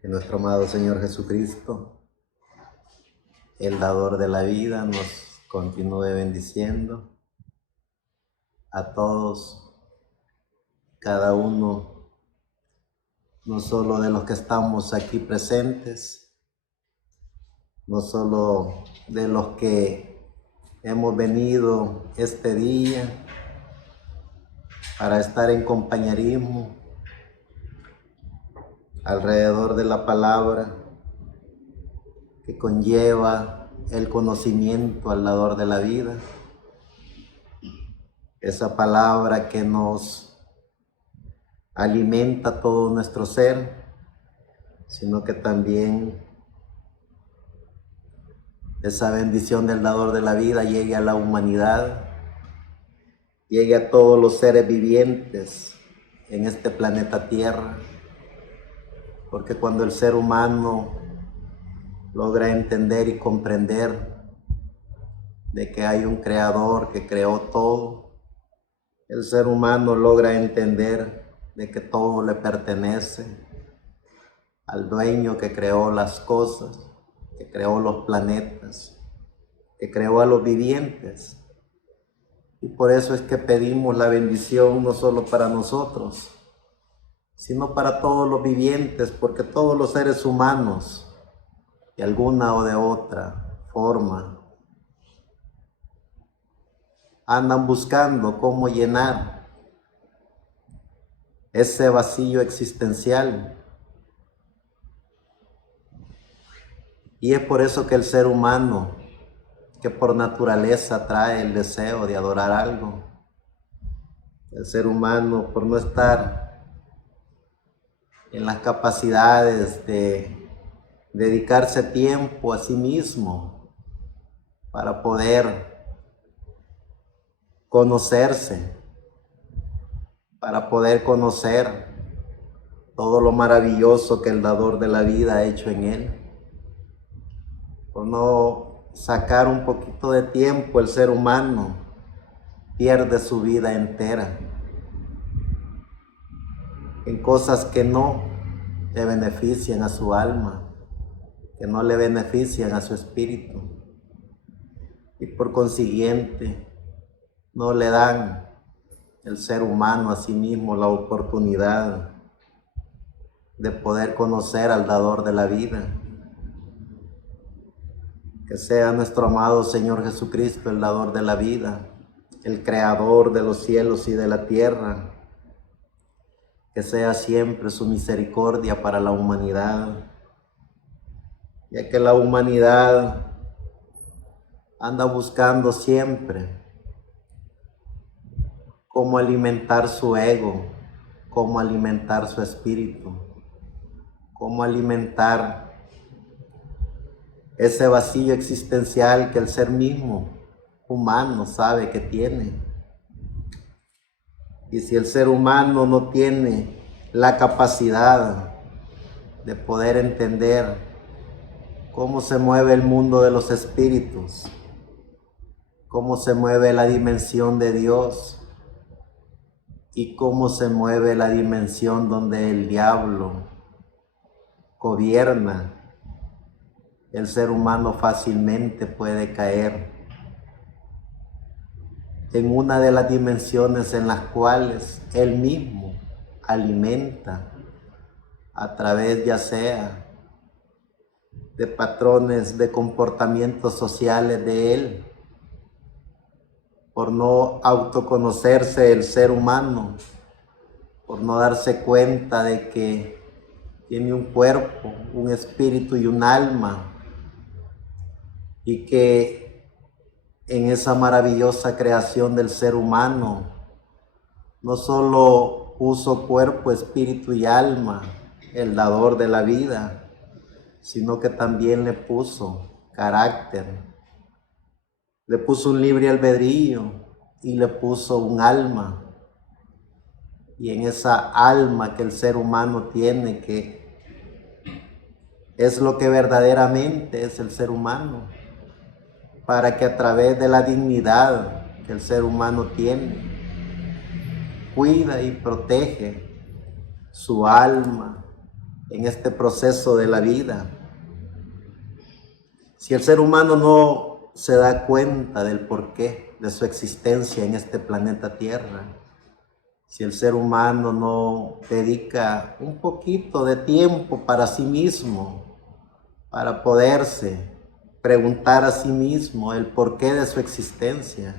Que nuestro amado Señor Jesucristo, el dador de la vida, nos continúe bendiciendo a todos, cada uno, no solo de los que estamos aquí presentes, no solo de los que hemos venido este día para estar en compañerismo alrededor de la palabra que conlleva el conocimiento al dador de la vida, esa palabra que nos alimenta todo nuestro ser, sino que también esa bendición del dador de la vida llegue a la humanidad, llegue a todos los seres vivientes en este planeta Tierra, porque cuando el ser humano logra entender y comprender de que hay un creador que creó todo, el ser humano logra entender de que todo le pertenece al dueño que creó las cosas, que creó los planetas, que creó a los vivientes. Y por eso es que pedimos la bendición no solo para nosotros, sino para todos los vivientes, porque todos los seres humanos, de alguna o de otra forma, andan buscando cómo llenar ese vacío existencial. Y es por eso que el ser humano, que por naturaleza trae el deseo de adorar algo, el ser humano, por no estar en las capacidades de dedicarse tiempo a sí mismo para poder conocerse, para poder conocer todo lo maravilloso que el dador de la vida ha hecho en él, por no sacar un poquito de tiempo, el ser humano pierde su vida entera en cosas que no le benefician a su alma, que no le benefician a su espíritu, y por consiguiente no le dan el ser humano a sí mismo la oportunidad de poder conocer al dador de la vida. Que sea nuestro amado Señor Jesucristo el dador de la vida, el creador de los cielos y de la tierra, que sea siempre su misericordia para la humanidad, ya que la humanidad anda buscando siempre cómo alimentar su ego, cómo alimentar su espíritu, cómo alimentar ese vacío existencial que el ser mismo humano sabe que tiene. Y si el ser humano no tiene la capacidad de poder entender cómo se mueve el mundo de los espíritus, cómo se mueve la dimensión de Dios y cómo se mueve la dimensión donde el diablo gobierna, el ser humano fácilmente puede caer en una de las dimensiones en las cuales él mismo alimenta a través ya sea de patrones de comportamientos sociales de él, por no autoconocerse el ser humano, por no darse cuenta de que tiene un cuerpo, un espíritu y un alma, y que en esa maravillosa creación del ser humano no solo puso cuerpo, espíritu y alma, el dador de la vida, sino que también le puso carácter, le puso un libre albedrío y le puso un alma. Y en esa alma que el ser humano tiene, que es lo que verdaderamente es el ser humano, para que a través de la dignidad que el ser humano tiene, cuida y protege su alma, en este proceso de la vida. Si el ser humano no se da cuenta del porqué de su existencia en este planeta Tierra, si el ser humano no dedica un poquito de tiempo para sí mismo, para poderse preguntar a sí mismo el porqué de su existencia,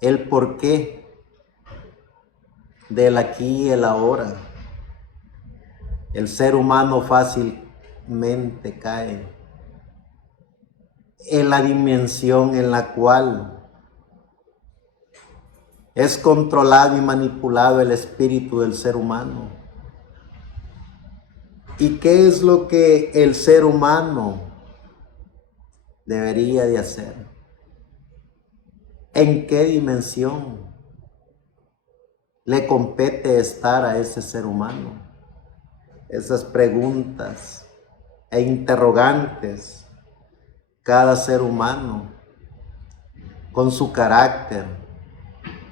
el porqué del aquí y el ahora, el ser humano fácilmente cae en la dimensión en la cual es controlado y manipulado el espíritu del ser humano. ¿Y qué es lo que el ser humano debería de hacer? ¿En qué dimensión le compete estar a ese ser humano? Esas preguntas e interrogantes, cada ser humano, con su carácter,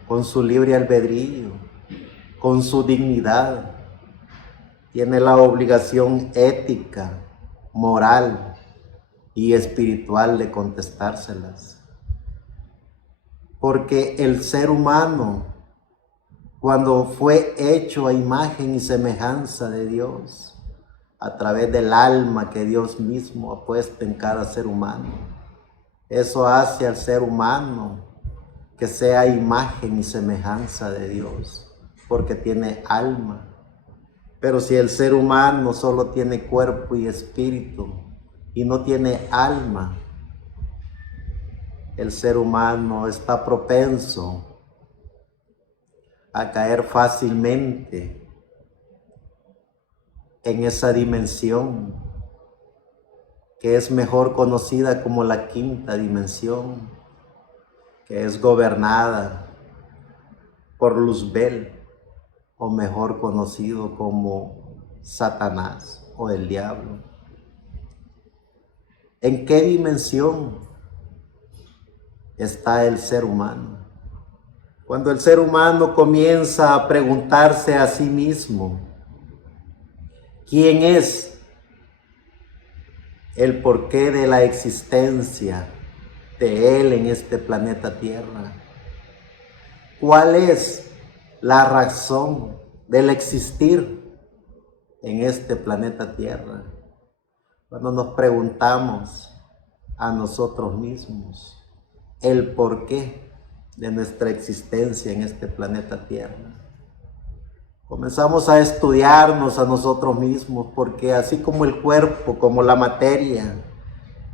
con su libre albedrío, con su dignidad, tiene la obligación ética, moral y espiritual de contestárselas. Porque el ser humano, cuando fue hecho a imagen y semejanza de Dios, a través del alma que Dios mismo ha puesto en cada ser humano, eso hace al ser humano que sea imagen y semejanza de Dios, porque tiene alma. Pero si el ser humano solo tiene cuerpo y espíritu y no tiene alma, el ser humano está propenso a caer fácilmente en esa dimensión que es mejor conocida como la quinta dimensión, que es gobernada por Luzbel, o mejor conocido como Satanás o el diablo. ¿En qué dimensión está el ser humano? Cuando el ser humano comienza a preguntarse a sí mismo, ¿quién es? El porqué de la existencia de él en este planeta Tierra. ¿Cuál es la razón del existir en este planeta Tierra? Cuando nos preguntamos a nosotros mismos el porqué de nuestra existencia en este planeta Tierra, comenzamos a estudiarnos a nosotros mismos, porque así como el cuerpo, como la materia,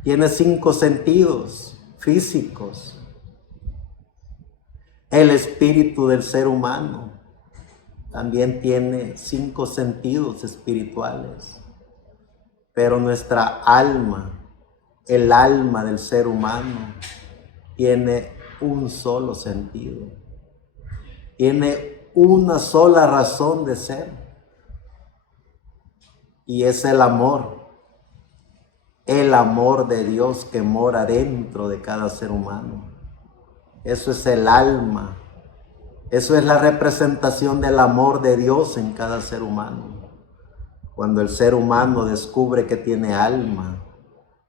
tiene 5 sentidos físicos, el espíritu del ser humano también tiene 5 sentidos espirituales, pero nuestra alma, el alma del ser humano, tiene un solo sentido, tiene una sola razón de ser, y es el amor de Dios que mora dentro de cada ser humano. Eso es el alma, eso es la representación del amor de Dios en cada ser humano. Cuando el ser humano descubre que tiene alma,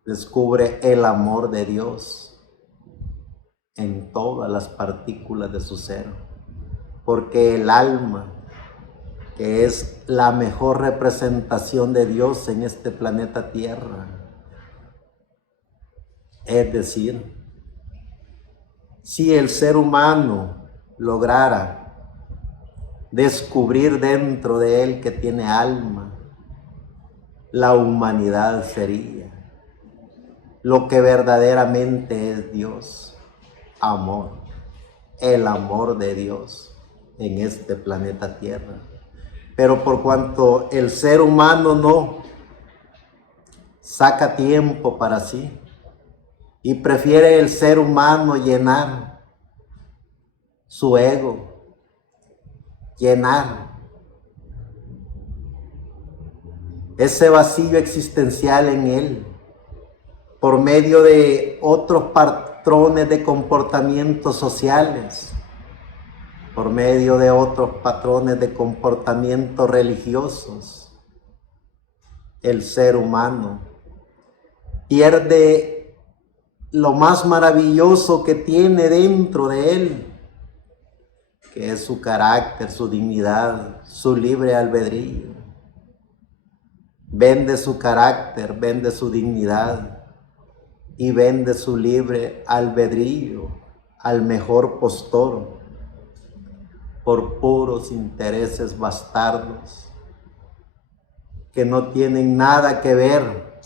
descubre el amor de Dios en todas las partículas de su ser. Porque el alma, que es la mejor representación de Dios en este planeta Tierra, es decir, si el ser humano lograra descubrir dentro de él que tiene alma, la humanidad sería lo que verdaderamente es Dios, amor, el amor de Dios en este planeta Tierra. Pero por cuanto el ser humano no saca tiempo para sí y prefiere el ser humano llenar su ego, llenar ese vacío existencial en él por medio de otros patrones de comportamientos sociales, por medio de otros patrones de comportamientos religiosos, el ser humano, pierde lo más maravilloso que tiene dentro de él, que es su carácter, su dignidad, su libre albedrío. Vende su carácter, vende su dignidad y vende su libre albedrío al mejor postor por puros intereses bastardos que no tienen nada que ver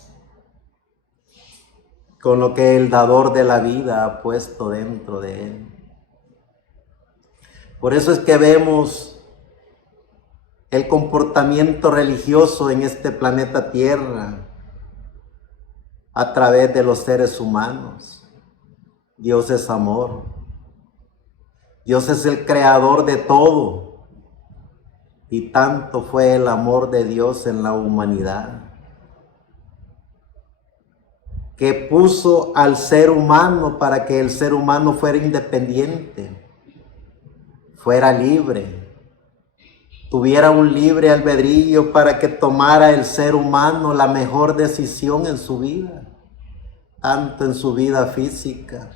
con lo que el dador de la vida ha puesto dentro de él. Por eso es que vemos el comportamiento religioso en este planeta Tierra a través de los seres humanos. Dios es amor. Dios es el creador de todo. Y tanto fue el amor de Dios en la humanidad, que puso al ser humano para que el ser humano fuera independiente, fuera libre, tuviera un libre albedrío para que tomara el ser humano la mejor decisión en su vida, tanto en su vida física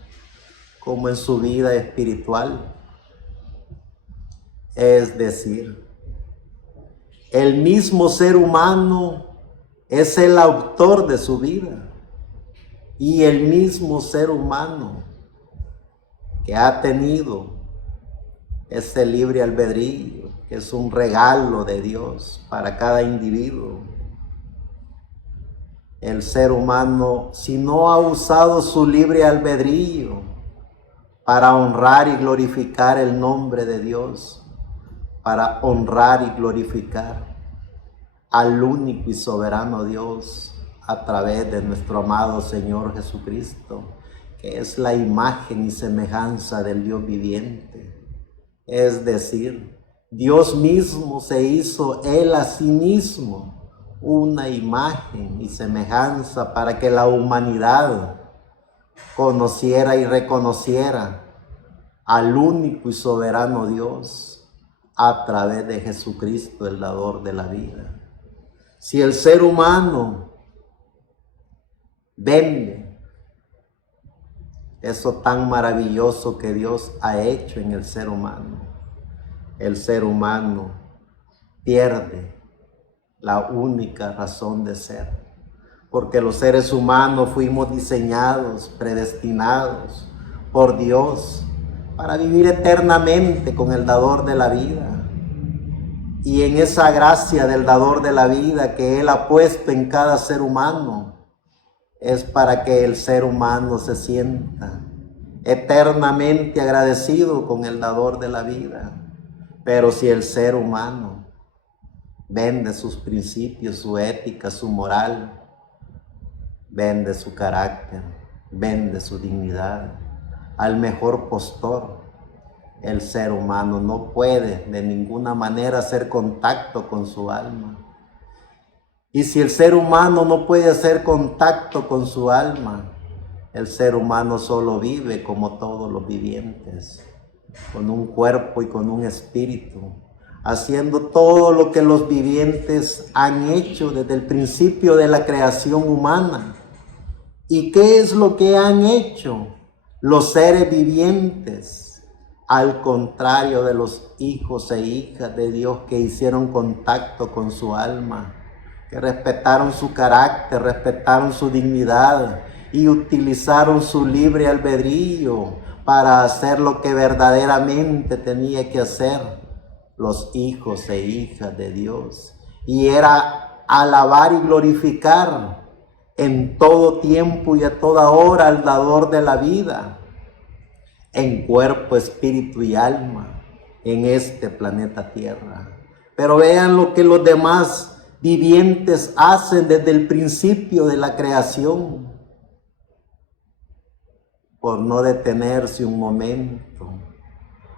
como en su vida espiritual. Es decir, el mismo ser humano es el autor de su vida y el mismo ser humano que ha tenido ese libre albedrío, que es un regalo de Dios para cada individuo. El ser humano, si no ha usado su libre albedrío para honrar y glorificar el nombre de Dios, para honrar y glorificar al único y soberano Dios a través de nuestro amado Señor Jesucristo, que es la imagen y semejanza del Dios viviente. Es decir, Dios mismo se hizo Él a sí mismo una imagen y semejanza para que la humanidad conociera y reconociera al único y soberano Dios a través de Jesucristo, el dador de la vida. Si el ser humano vende eso tan maravilloso que Dios ha hecho en el ser humano, el ser humano pierde la única razón de ser, porque los seres humanos fuimos diseñados, predestinados por Dios para vivir eternamente con el dador de la vida. Y en esa gracia del dador de la vida que Él ha puesto en cada ser humano, es para que el ser humano se sienta eternamente agradecido con el dador de la vida. Pero si el ser humano vende sus principios, su ética, su moral, vende su carácter, vende su dignidad al mejor postor, el ser humano no puede de ninguna manera hacer contacto con su alma. Y si el ser humano no puede hacer contacto con su alma, el ser humano solo vive como todos los vivientes, con un cuerpo y con un espíritu, haciendo todo lo que los vivientes han hecho desde el principio de la creación humana. ¿Y qué es lo que han hecho los seres vivientes? Al contrario de los hijos e hijas de Dios que hicieron contacto con su alma, que respetaron su carácter, respetaron su dignidad y utilizaron su libre albedrío para hacer lo que verdaderamente tenía que hacer los hijos e hijas de Dios. Y era alabar y glorificar en todo tiempo y a toda hora al dador de la vida, en cuerpo, espíritu y alma, en este planeta Tierra. Pero vean lo que los demás vivientes hacen desde el principio de la creación, por no detenerse un momento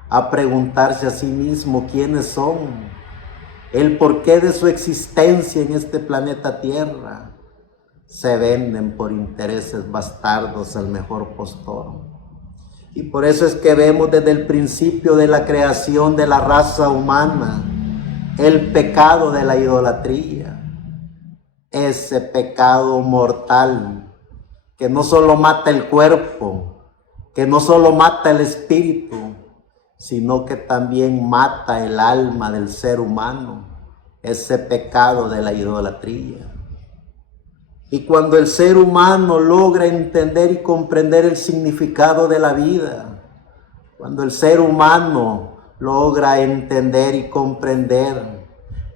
a preguntarse a sí mismo quiénes son, el porqué de su existencia en este planeta Tierra. Se venden por intereses bastardos al mejor postor. Y por eso es que vemos desde el principio de la creación de la raza humana el pecado de la idolatría. ese pecado mortal que no solo mata el cuerpo, que no solo mata el espíritu, sino que también mata el alma del ser humano, ese pecado de la idolatría. Y cuando el ser humano logra entender y comprender el significado de la vida, cuando el ser humano logra entender y comprender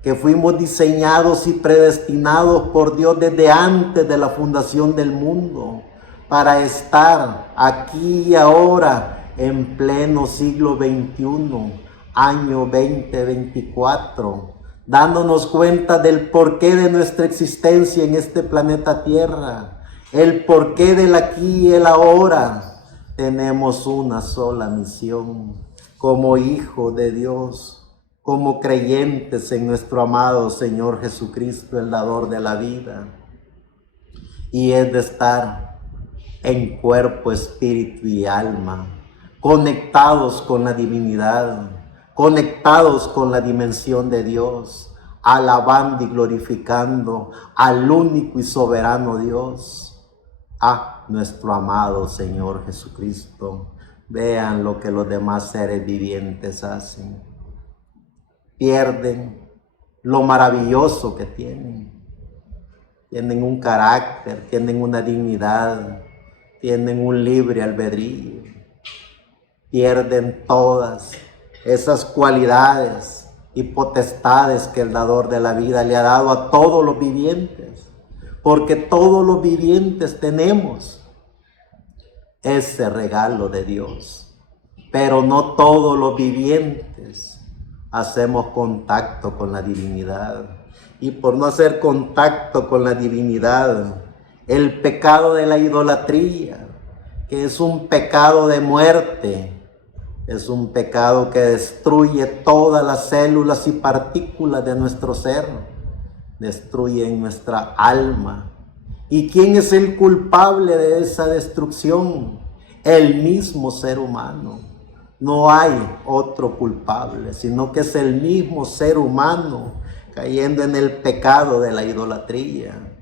que fuimos diseñados y predestinados por Dios desde antes de la fundación del mundo para estar aquí y ahora en pleno siglo XXI, año 2024, dándonos cuenta del porqué de nuestra existencia en este planeta Tierra, el porqué del aquí y el ahora. Tenemos una sola misión como hijos de Dios, como creyentes en nuestro amado Señor Jesucristo, el dador de la vida, y es de estar en cuerpo, espíritu y alma, conectados con la divinidad, conectados con la dimensión de Dios, alabando y glorificando al único y soberano Dios, a nuestro amado Señor Jesucristo. Vean lo que los demás seres vivientes hacen. Pierden lo maravilloso que tienen. Tienen un carácter, tienen una dignidad, tienen un libre albedrío. Pierden todas esas cualidades y potestades que el dador de la vida le ha dado a todos los vivientes, porque todos los vivientes tenemos ese regalo de Dios, pero no todos los vivientes hacemos contacto con la divinidad. Y por no hacer contacto con la divinidad, el pecado de la idolatría, que es un pecado de muerte, es un pecado que destruye todas las células y partículas de nuestro ser, destruye nuestra alma. ¿Y quién es el culpable de esa destrucción? El mismo ser humano. No hay otro culpable, sino que es el mismo ser humano cayendo en el pecado de la idolatría.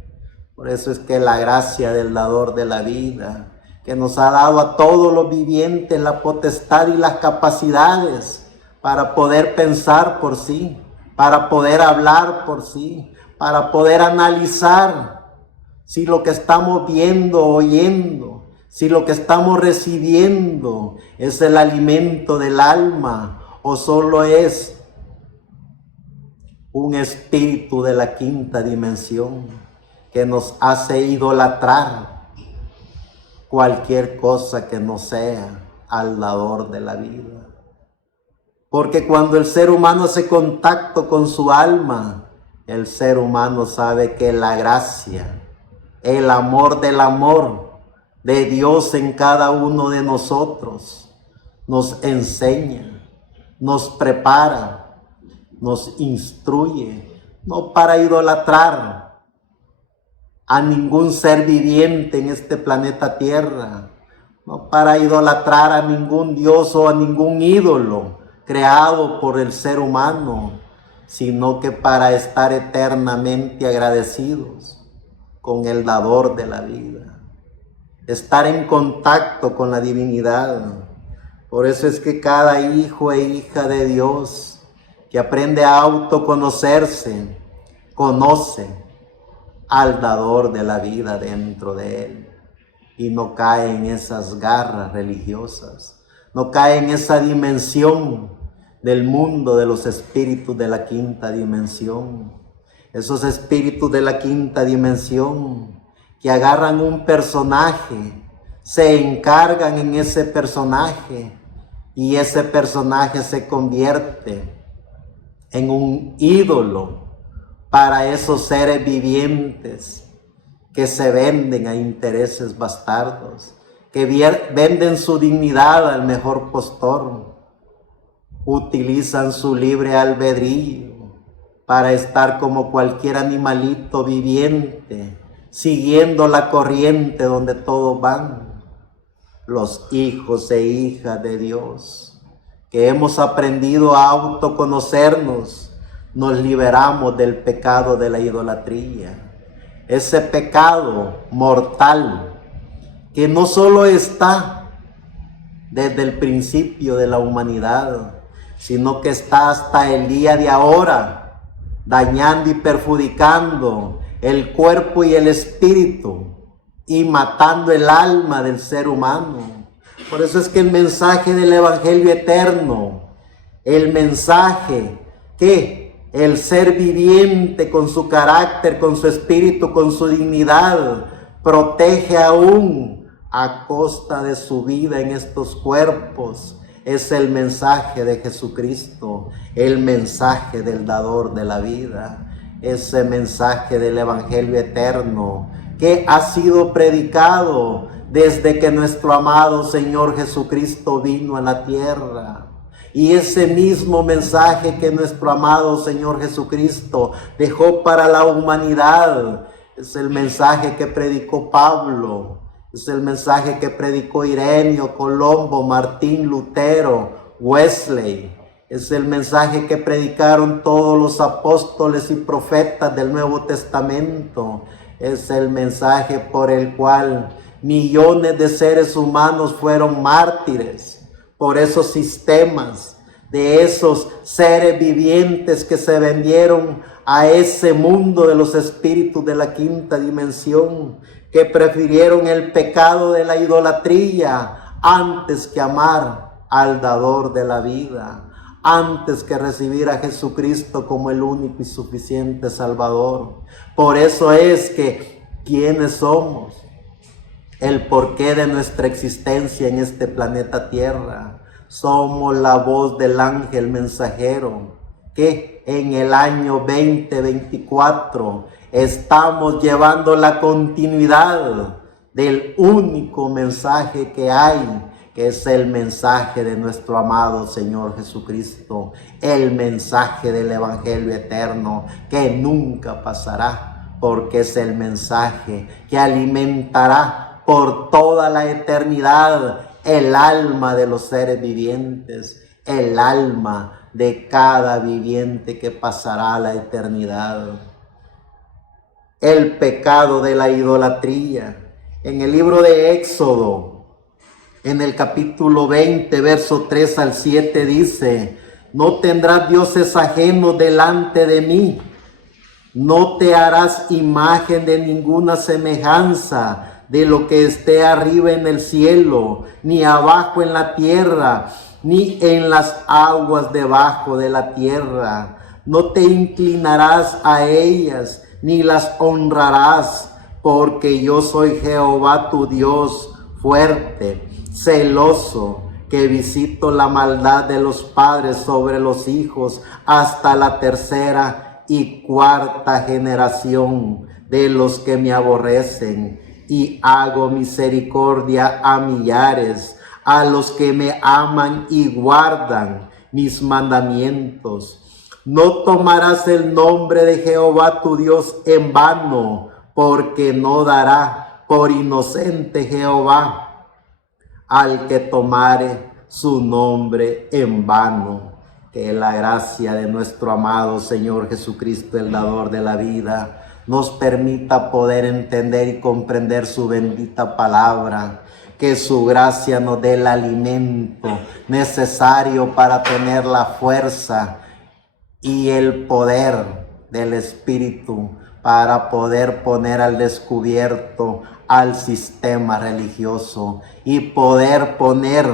Por eso es que la gracia del dador de la vida, que nos ha dado a todos los vivientes la potestad y las capacidades para poder pensar por sí, para poder hablar por sí, para poder analizar si lo que estamos viendo, oyendo, si lo que estamos recibiendo es el alimento del alma o solo es un espíritu de la quinta dimensión que nos hace idolatrar cualquier cosa que no sea al dador de la vida. Porque cuando el ser humano hace contacto con su alma, el ser humano sabe que la gracia, el amor del amor de Dios en cada uno de nosotros nos enseña, nos prepara, nos instruye, no para idolatrar a ningún ser viviente en este planeta Tierra, no para idolatrar a ningún Dios o a ningún ídolo creado por el ser humano, sino que para estar eternamente agradecidos con el dador de la vida, estar en contacto con la divinidad. Por eso es que cada hijo e hija de Dios que aprende a autoconocerse, conoce al dador de la vida dentro de él y no cae en esas garras religiosas, no cae en esa dimensión del mundo de los espíritus de la quinta dimensión. Esos espíritus de la quinta dimensión que agarran un personaje, se encargan en ese personaje y ese personaje se convierte en un ídolo para esos seres vivientes que se venden a intereses bastardos, que venden su dignidad al mejor postor, utilizan su libre albedrío para estar como cualquier animalito viviente, siguiendo la corriente donde todos van. Los hijos e hijas de Dios, que hemos aprendido a autoconocernos, nos liberamos del pecado de la idolatría. ese pecado mortal que no solo está desde el principio de la humanidad, sino que está hasta el día de ahora, dañando y perjudicando el cuerpo y el espíritu y matando el alma del ser humano. Por eso es que el mensaje del Evangelio eterno, el mensaje que el ser viviente con su carácter, con su espíritu, con su dignidad, protege aún a costa de su vida en estos cuerpos, es el mensaje de Jesucristo, el mensaje del dador de la vida, ese mensaje del Evangelio eterno que ha sido predicado desde que nuestro amado Señor Jesucristo vino a la tierra. Y ese mismo mensaje que nuestro amado Señor Jesucristo dejó para la humanidad es el mensaje que predicó Pablo, es el mensaje que predicó Ireneo, Colombo, Martín Lutero, Wesley. Es el mensaje que predicaron todos los apóstoles y profetas del Nuevo Testamento. Es el mensaje por el cual millones de seres humanos fueron mártires por esos sistemas, de esos seres vivientes que se vendieron a ese mundo de los espíritus de la quinta dimensión, que prefirieron el pecado de la idolatría antes que amar al dador de la vida, antes que recibir a Jesucristo como el único y suficiente Salvador. Por eso es que, ¿quiénes somos? El porqué de nuestra existencia en este planeta Tierra. Somos la voz del ángel mensajero que en el año 2024 estamos llevando la continuidad del único mensaje que hay, que es el mensaje de nuestro amado Señor Jesucristo, el mensaje del Evangelio eterno que nunca pasará, porque es el mensaje que alimentará por toda la eternidad el alma de los seres vivientes, el alma de cada viviente que pasará a la eternidad. El pecado de la idolatría. En el libro de Éxodo, en el capítulo 20, verso 3 al 7 dice: no tendrás dioses ajenos delante de mí, no te harás imagen de ninguna semejanza de lo que esté arriba en el cielo, ni abajo en la tierra, ni en las aguas debajo de la tierra. No te inclinarás a ellas, ni las honrarás, porque yo soy Jehová tu Dios, fuerte, celoso, que visito la maldad de los padres sobre los hijos hasta la tercera y cuarta generación de los que me aborrecen, y hago misericordia a millares, a los que me aman y guardan mis mandamientos. No tomarás el nombre de Jehová tu Dios en vano, porque no dará por inocente Jehová al que tomare su nombre en vano. Que la gracia de nuestro amado Señor Jesucristo, el dador de la vida, nos permita poder entender y comprender su bendita palabra. Que su gracia nos dé el alimento necesario para tener la fuerza y el poder del Espíritu para poder poner al descubierto al sistema religioso y poder poner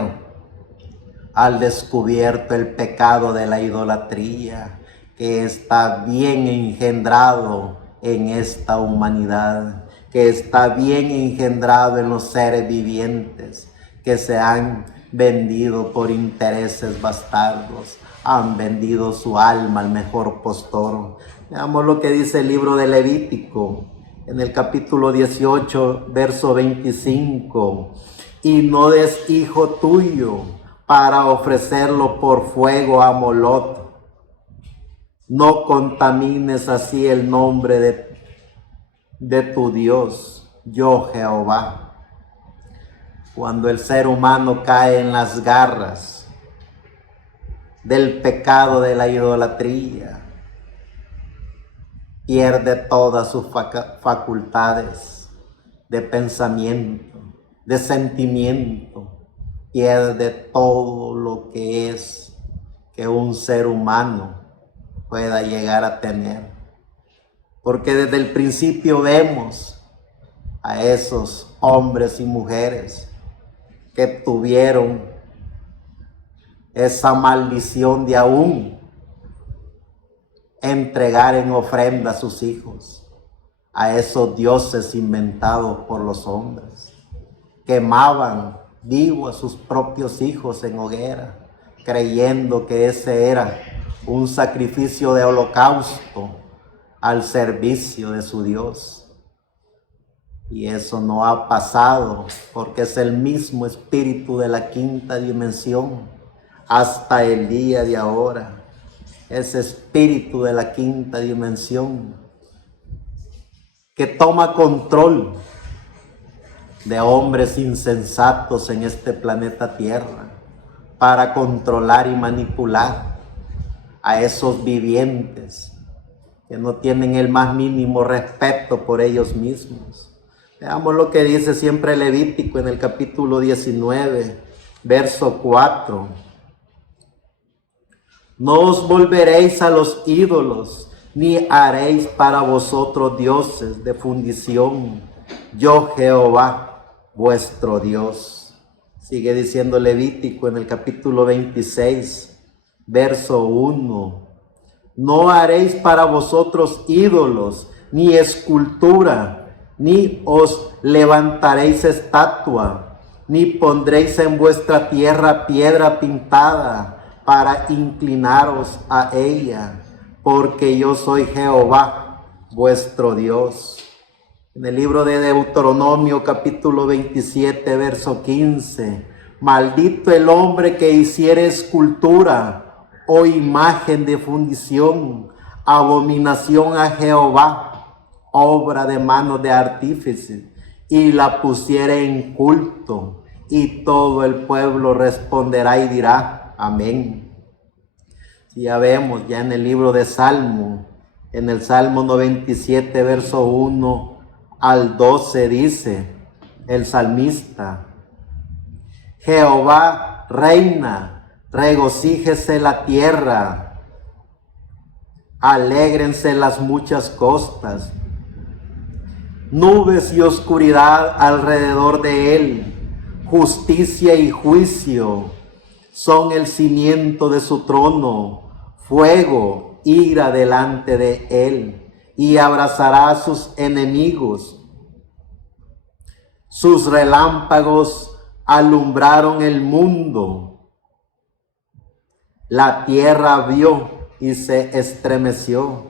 al descubierto el pecado de la idolatría que está bien engendrado en esta humanidad, que está bien engendrado en los seres vivientes que se han vendido por intereses bastardos, han vendido su alma al mejor postor. Veamos lo que dice el libro de Levítico, en el capítulo 18, verso 25. Y no des hijo tuyo para ofrecerlo por fuego a Moloc. No contamines así el nombre de tu Dios, yo Jehová. Cuando el ser humano cae en las garras del pecado de la idolatría, pierde todas sus facultades de pensamiento, de sentimiento, pierde todo lo que es que un ser humano pueda llegar a tener. Porque desde el principio vemos a esos hombres y mujeres que tuvieron esa maldición de aún entregar en ofrenda a sus hijos, a esos dioses inventados por los hombres. Quemaban vivo a sus propios hijos en hoguera, creyendo que ese era un sacrificio de holocausto al servicio de su Dios. Y eso no ha pasado, porque es el mismo espíritu de la quinta dimensión hasta el día de ahora. Ese espíritu de la quinta dimensión que toma control de hombres insensatos en este planeta Tierra para controlar y manipular a esos vivientes que no tienen el más mínimo respeto por ellos mismos. Veamos lo que dice siempre Levítico en el capítulo 19, verso 4. No os volveréis a los ídolos, ni haréis para vosotros dioses de fundición. Yo Jehová, vuestro Dios. Sigue diciendo Levítico en el capítulo 26, verso 1. No haréis para vosotros ídolos, ni escultura, ni os levantaréis estatua, ni pondréis en vuestra tierra piedra pintada para inclinaros a ella, porque yo soy Jehová, vuestro Dios. En el libro de Deuteronomio, capítulo 27, verso 15, maldito el hombre que hiciere escultura o imagen de fundición, abominación a Jehová, obra de manos de artífices, y la pusiere en culto, y todo el pueblo responderá y dirá, amén. Ya vemos, ya en el libro de Salmo, en el Salmo 97, verso 1 al 12, dice el salmista, Jehová reina, regocíjese la tierra, alégrense las muchas costas, nubes y oscuridad alrededor de él, justicia y juicio son el cimiento de su trono, fuego, ira delante de él, y abrazará a sus enemigos. Sus relámpagos alumbraron el mundo, la tierra vio y se estremeció.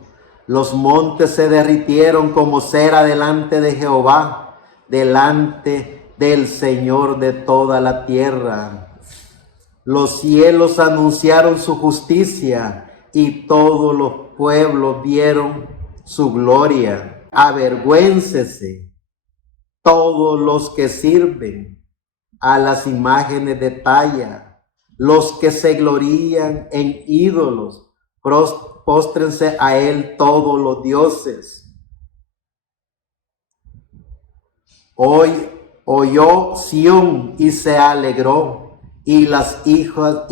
Los montes se derritieron como cera delante de Jehová, delante del Señor de toda la tierra. Los cielos anunciaron su justicia y todos los pueblos vieron su gloria. Avergüéncese todos los que sirven a las imágenes de talla, los que se glorían en ídolos. Póstrense a él todos los dioses. Hoy oyó Sión y se alegró, y las hijas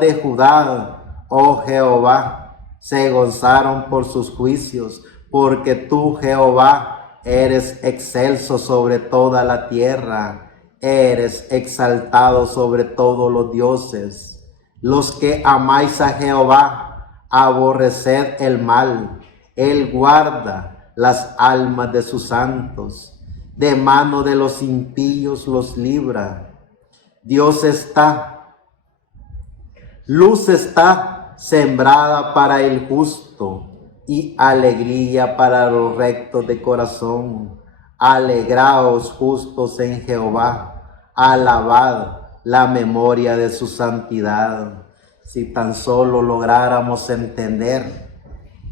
de Judá, oh Jehová, se gozaron por sus juicios, porque tú, Jehová, eres excelso sobre toda la tierra, eres exaltado sobre todos los dioses. Los que amáis a Jehová, aborreced el mal. Él guarda las almas de sus santos, de mano de los impíos los libra. Luz está sembrada para el justo, y alegría para los rectos de corazón. Alegraos justos en Jehová, alabad la memoria de su santidad. Si tan solo lográramos entender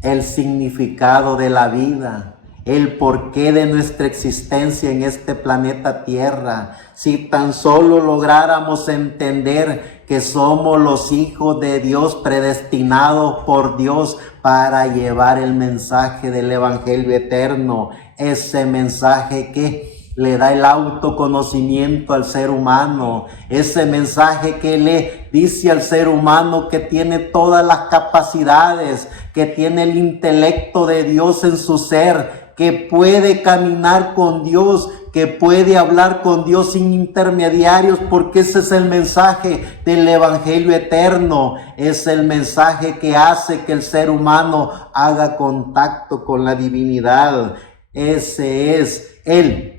el significado de la vida, el porqué de nuestra existencia en este planeta Tierra, si tan solo lográramos entender que somos los hijos de Dios predestinados por Dios para llevar el mensaje del Evangelio eterno, ese mensaje que le da el autoconocimiento al ser humano, ese mensaje que le dice al ser humano que tiene todas las capacidades, que tiene el intelecto de Dios en su ser, que puede caminar con Dios, que puede hablar con Dios sin intermediarios, porque ese es el mensaje del Evangelio eterno. Es el mensaje que hace que el ser humano haga contacto con la divinidad. Ese es el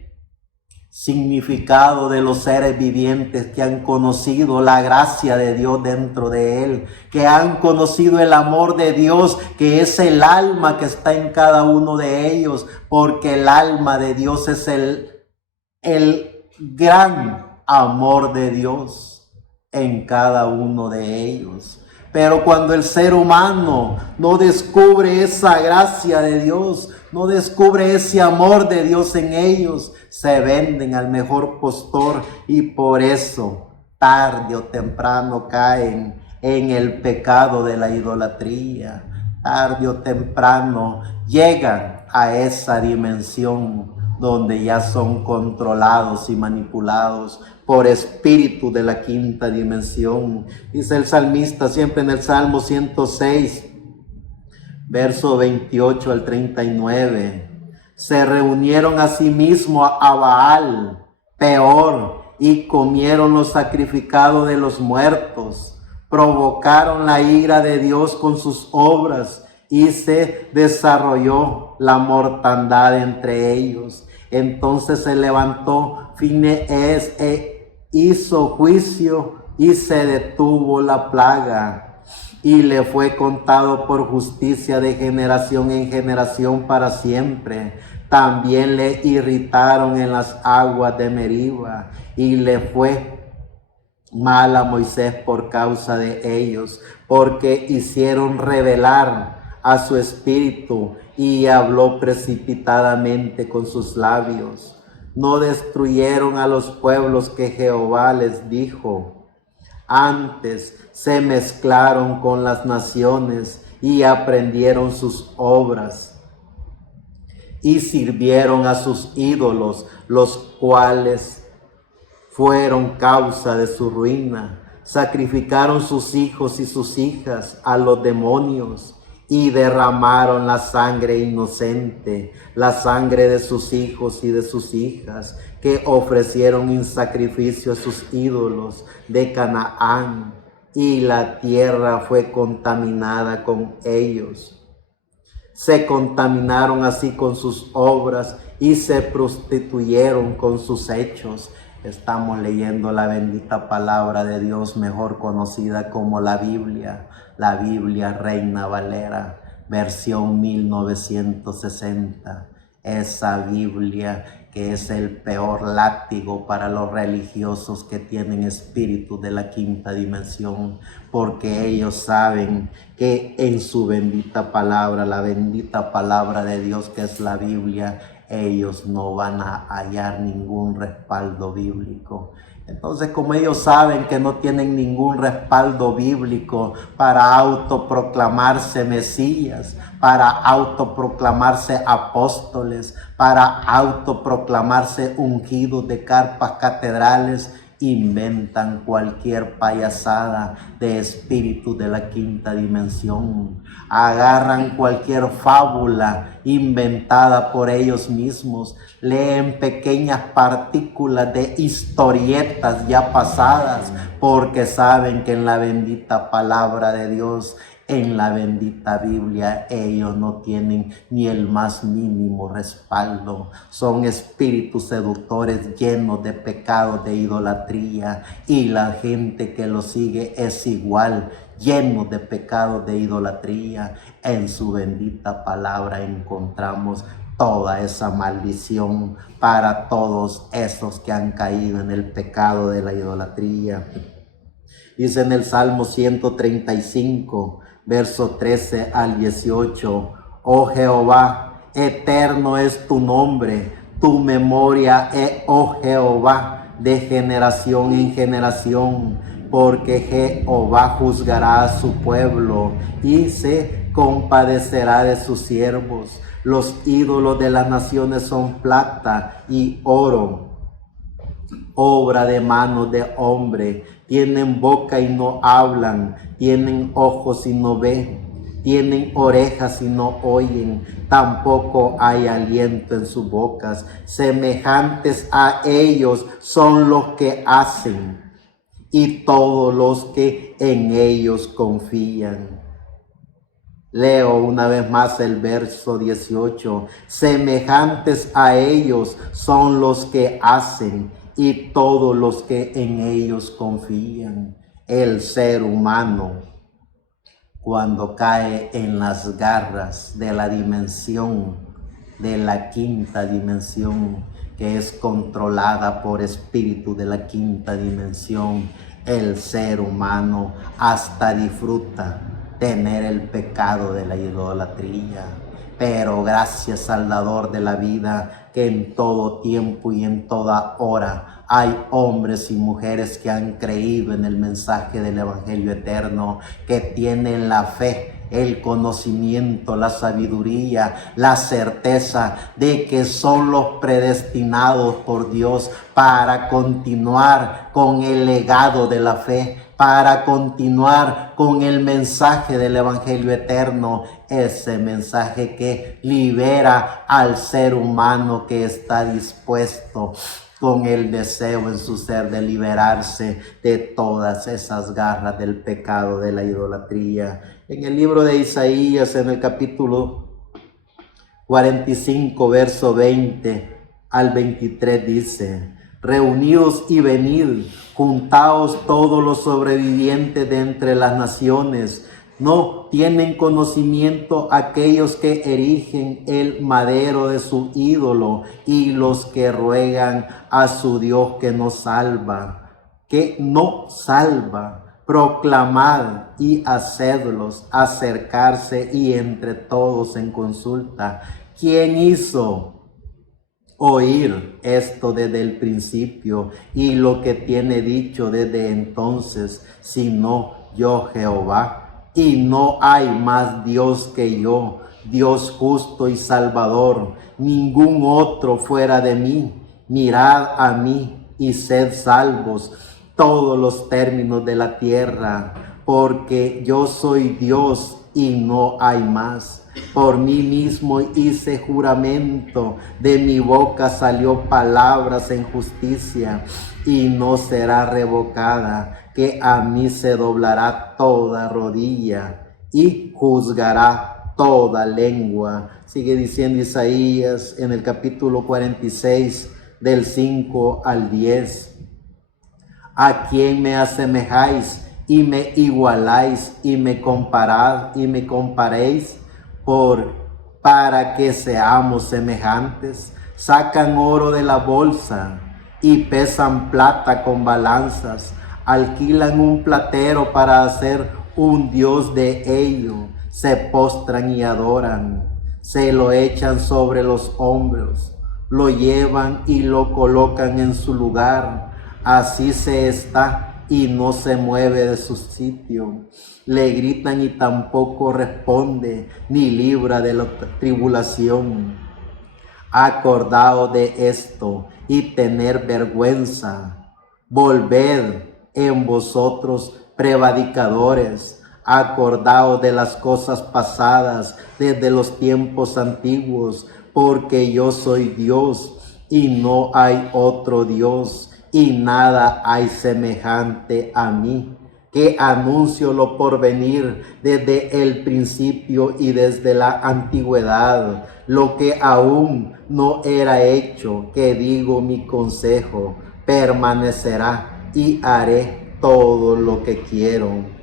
significado de los seres vivientes que han conocido la gracia de Dios dentro de él, que han conocido el amor de Dios, que es el alma que está en cada uno de ellos, porque el alma de Dios es el gran amor de Dios en cada uno de ellos. Pero cuando el ser humano no descubre esa gracia de Dios, no descubre ese amor de Dios en ellos, se venden al mejor postor y por eso tarde o temprano caen en el pecado de la idolatría. Tarde o temprano llegan a esa dimensión donde ya son controlados y manipulados por espíritu de la quinta dimensión. Dice el salmista siempre en el Salmo 106, verso 28 al 39. Se reunieron asimismo a Baal, Peor, y comieron lo sacrificado de los muertos. Provocaron la ira de Dios con sus obras y se desarrolló la mortandad entre ellos. Entonces se levantó Finees e hizo juicio y se detuvo la plaga. Y le fue contado por justicia de generación en generación para siempre. También le irritaron en las aguas de Meriba y le fue mal a Moisés por causa de ellos, porque hicieron rebelar a su espíritu y habló precipitadamente con sus labios. No destruyeron a los pueblos que Jehová les dijo. Antes se mezclaron con las naciones y aprendieron sus obras y sirvieron a sus ídolos, los cuales fueron causa de su ruina. Sacrificaron sus hijos y sus hijas a los demonios y derramaron la sangre inocente, la sangre de sus hijos y de sus hijas, que ofrecieron en sacrificio a sus ídolos de Canaán, y la tierra fue contaminada con ellos. Se contaminaron así con sus obras y se prostituyeron con sus hechos. Estamos leyendo la bendita palabra de Dios, mejor conocida como la Biblia Reina Valera, versión 1960. Esa Biblia que es el peor látigo para los religiosos que tienen espíritu de la quinta dimensión, porque ellos saben que en su bendita palabra, la bendita palabra de Dios que es la Biblia, ellos no van a hallar ningún respaldo bíblico. Entonces, como ellos saben que no tienen ningún respaldo bíblico para autoproclamarse Mesías, para autoproclamarse apóstoles, para autoproclamarse ungidos de carpas catedrales, inventan cualquier payasada de espíritu de la quinta dimensión. Agarran cualquier fábula inventada por ellos mismos, leen pequeñas partículas de historietas ya pasadas, porque saben que en la bendita palabra de Dios, en la bendita Biblia, ellos no tienen ni el más mínimo respaldo. Son espíritus seductores llenos de pecados de idolatría, y la gente que los sigue es igual, llenos de pecados de idolatría. En su bendita palabra encontramos toda esa maldición para todos esos que han caído en el pecado de la idolatría. Dice en el Salmo 135, verso 13 al 18, oh Jehová, eterno es tu nombre, tu memoria, oh Jehová, de generación en generación. porque Jehová juzgará a su pueblo y se compadecerá de sus siervos. Los ídolos de las naciones son plata y oro, obra de manos de hombre. Tienen boca y no hablan, tienen ojos y no ven, tienen orejas y no oyen, tampoco hay aliento en sus bocas. Semejantes a ellos son los que hacen, y todos los que en ellos confían. Leo una vez más el verso 18. Semejantes a ellos son los que hacen, y todos los que en ellos confían. El ser humano, cuando cae en las garras de la dimensión, de la quinta dimensión, que es controlada por espíritu de la quinta dimensión, el ser humano hasta disfruta tener el pecado de la idolatría. Pero gracias al dador de la vida, que en todo tiempo y en toda hora hay hombres y mujeres que han creído en el mensaje del Evangelio eterno, que tienen la fe, el conocimiento, la sabiduría, la certeza de que son los predestinados por Dios para continuar con el legado de la fe, para continuar con el mensaje del Evangelio eterno, ese mensaje que libera al ser humano que está dispuesto con el deseo en su ser de liberarse de todas esas garras del pecado de la idolatría. En el libro de Isaías, en el capítulo 45, verso 20 al 23 dice: reunidos y venid, juntaos todos los sobrevivientes de entre las naciones. No tienen conocimiento aquellos que erigen el madero de su ídolo y los que ruegan a su Dios que no salva, Proclamad y hacedlos acercarse y entre todos en consulta. ¿Quién hizo oír esto desde el principio y lo que tiene dicho desde entonces, sino yo Jehová? Y no hay más Dios que yo, Dios justo y salvador, ningún otro fuera de mí. Mirad a mí y sed salvos todos los términos de la tierra, porque yo soy Dios y no hay más. Por mí mismo hice juramento, de mi boca salió palabras en justicia, y no será revocada, que a mí se doblará toda rodilla y juzgará toda lengua. Sigue diciendo Isaías en el capítulo 46, del 5 al 10. ¿A quién me asemejáis y me igualáis y me comparéis para que seamos semejantes? Sacan oro de la bolsa y pesan plata con balanzas. Alquilan un platero para hacer un dios de ello. Se postran y adoran. Se lo echan sobre los hombros. Lo llevan y lo colocan en su lugar. Así se está y no se mueve de su sitio. Le gritan y tampoco responde, ni libra de la tribulación. Acordaos de esto y tener vergüenza. Volved en vosotros prevaricadores. Acordaos de las cosas pasadas desde los tiempos antiguos, porque yo soy Dios y no hay otro Dios, y nada hay semejante a mí, que anuncio lo porvenir desde el principio y desde la antigüedad, lo que aún no era hecho, que digo mi consejo, permanecerá y haré todo lo que quiero.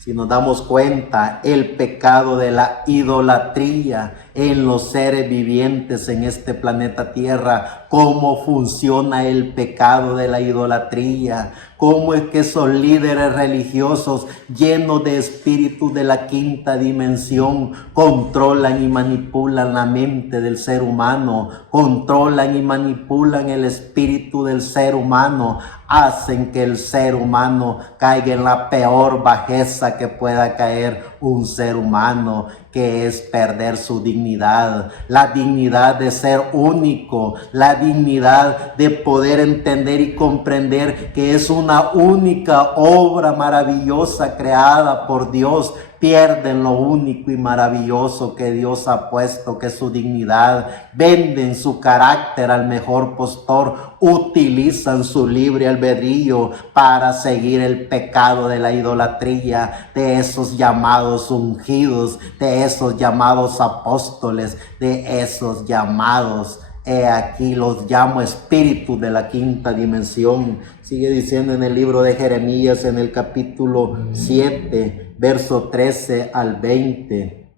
Si nos damos cuenta, el pecado de la idolatría en los seres vivientes en este planeta Tierra, cómo funciona el pecado de la idolatría, cómo es que esos líderes religiosos llenos de espíritus de la quinta dimensión controlan y manipulan la mente del ser humano, controlan y manipulan el espíritu del ser humano, hacen que el ser humano caiga en la peor bajeza que pueda caer un ser humano, que es perder su dignidad, la dignidad de ser único, la dignidad de poder entender y comprender que es una única obra maravillosa creada por Dios. Pierden lo único y maravilloso que Dios ha puesto, que es su dignidad. Venden su carácter al mejor postor. Utilizan su libre albedrío para seguir el pecado de la idolatría, de esos llamados ungidos, de esos llamados apóstoles, de esos llamados, aquí los llamo espíritus de la quinta dimensión. Sigue diciendo en el libro de Jeremías, en el capítulo 7, verso 13 al 20.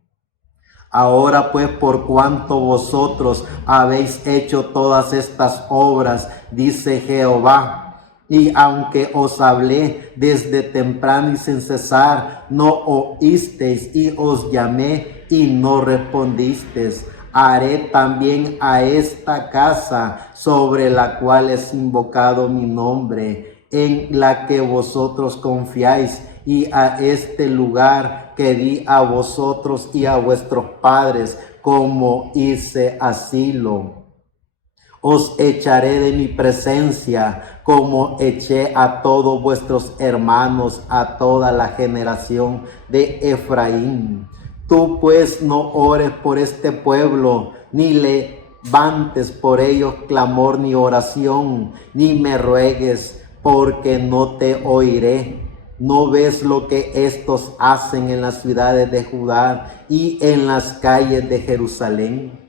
Ahora pues, por cuanto vosotros habéis hecho todas estas obras, dice Jehová, y aunque os hablé desde temprano y sin cesar, no oísteis, y os llamé y no respondisteis, haré también a esta casa sobre la cual es invocado mi nombre, en la que vosotros confiáis, y a este lugar que di a vosotros y a vuestros padres, como hice asilo. Os echaré de mi presencia, como eché a todos vuestros hermanos, a toda la generación de Efraín. Tú pues no ores por este pueblo, ni levantes por ellos clamor ni oración, ni me ruegues, porque no te oiré. ¿No ves lo que estos hacen en las ciudades de Judá y en las calles de Jerusalén?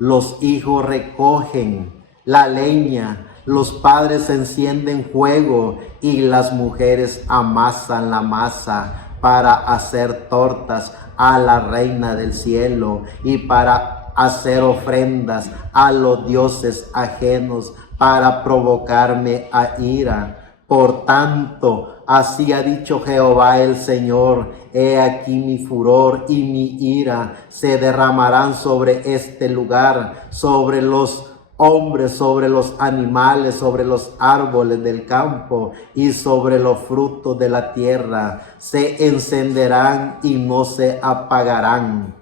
Los hijos recogen la leña, los padres encienden fuego y las mujeres amasan la masa para hacer tortas a la reina del cielo y para hacer ofrendas a los dioses ajenos, para provocarme a ira. Por tanto, así ha dicho Jehová el Señor: he aquí mi furor y mi ira se derramarán sobre este lugar, sobre los hombres, sobre los animales, sobre los árboles del campo y sobre los frutos de la tierra. Se encenderán y no se apagarán.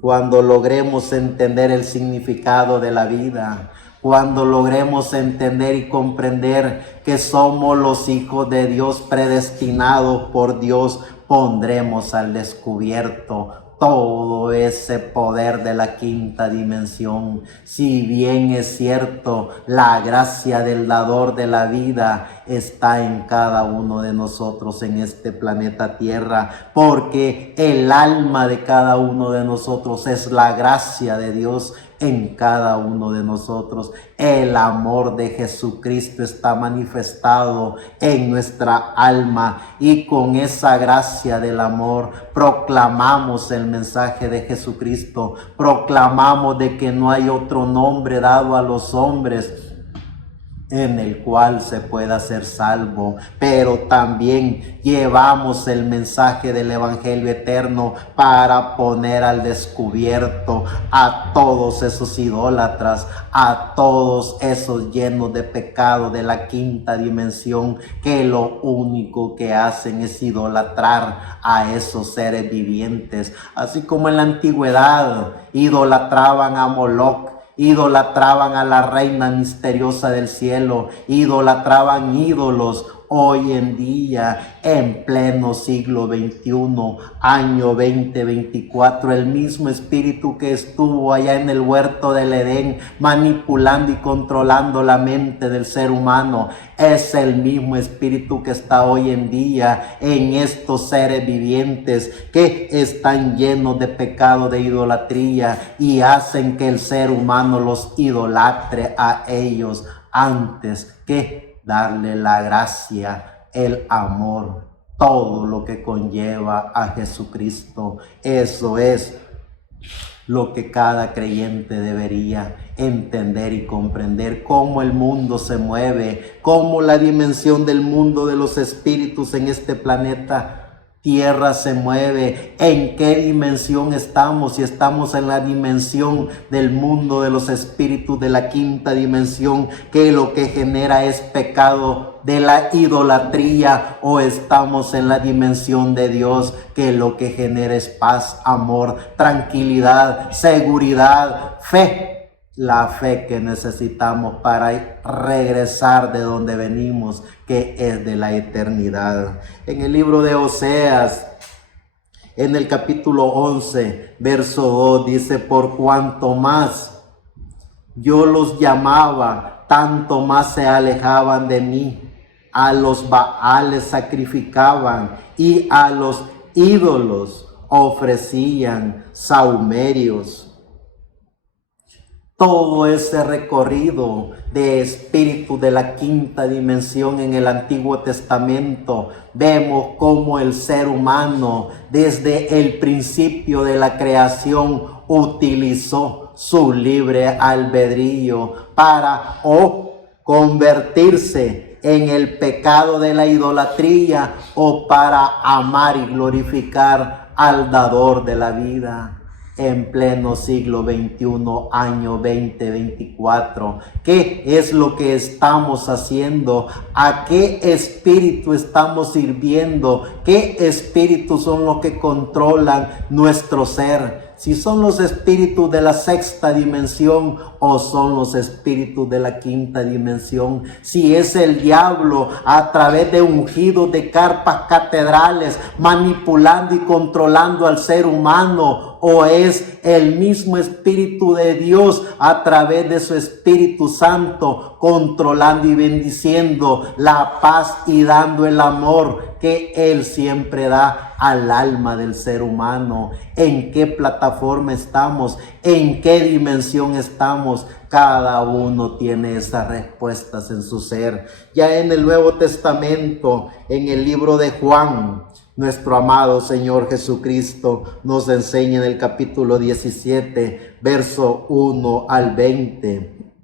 Cuando logremos entender el significado de la vida, cuando logremos entender y comprender que somos los hijos de Dios predestinados por Dios, pondremos al descubierto todo ese poder de la quinta dimensión. Si bien es cierto, la gracia del dador de la vida está en cada uno de nosotros en este planeta Tierra, porque el alma de cada uno de nosotros es la gracia de Dios en cada uno de nosotros. El amor de Jesucristo está manifestado en nuestra alma, y con esa gracia del amor proclamamos el mensaje de Jesucristo, proclamamos de que no hay otro nombre dado a los hombres en el cual se pueda ser salvo, pero también llevamos el mensaje del evangelio eterno para poner al descubierto a todos esos idólatras, a todos esos llenos de pecado de la quinta dimensión, que lo único que hacen es idolatrar a esos seres vivientes, así como en la antigüedad idolatraban a Moloch, idolatraban a la reina misteriosa del cielo, idolatraban ídolos. Hoy en día, en pleno siglo XXI, año 2024, el mismo espíritu que estuvo allá en el huerto del Edén manipulando y controlando la mente del ser humano, es el mismo espíritu que está hoy en día en estos seres vivientes que están llenos de pecado, de idolatría, y hacen que el ser humano los idolatre a ellos antes que darle la gracia, el amor, todo lo que conlleva a Jesucristo. Eso es lo que cada creyente debería entender y comprender, cómo el mundo se mueve, cómo la dimensión del mundo de los espíritus en este planeta Tierra se mueve, en qué dimensión estamos, si estamos en la dimensión del mundo de los espíritus, de la quinta dimensión, que lo que genera es pecado de la idolatría, o estamos en la dimensión de Dios, que lo que genera es paz, amor, tranquilidad, seguridad, fe. La fe que necesitamos para regresar de donde venimos, que es de la eternidad. En el libro de Oseas, en el capítulo 11, verso 2, dice: por cuanto más yo los llamaba, tanto más se alejaban de mí. A los Baales sacrificaban y a los ídolos ofrecían sahumerios. Todo ese recorrido de espíritu de la quinta dimensión en el Antiguo Testamento, vemos cómo el ser humano desde el principio de la creación utilizó su libre albedrío para convertirse en el pecado de la idolatría o para amar y glorificar al dador de la vida. En pleno siglo XXI, año 2024, ¿qué es lo que estamos haciendo? ¿A qué espíritu estamos sirviendo? ¿Qué espíritus son los que controlan nuestro ser? Si son los espíritus de la sexta dimensión o son los espíritus de la quinta dimensión. Si es el diablo a través de ungidos de carpas catedrales manipulando y controlando al ser humano, o es el mismo Espíritu de Dios a través de su Espíritu Santo controlando y bendiciendo la paz y dando el amor que Él siempre da al alma del ser humano. ¿En qué plataforma estamos? ¿En qué dimensión estamos? Cada uno tiene esas respuestas en su ser. Ya en el Nuevo Testamento, en el libro de Juan, nuestro amado Señor Jesucristo nos enseña en el capítulo 17, verso 1 al 20.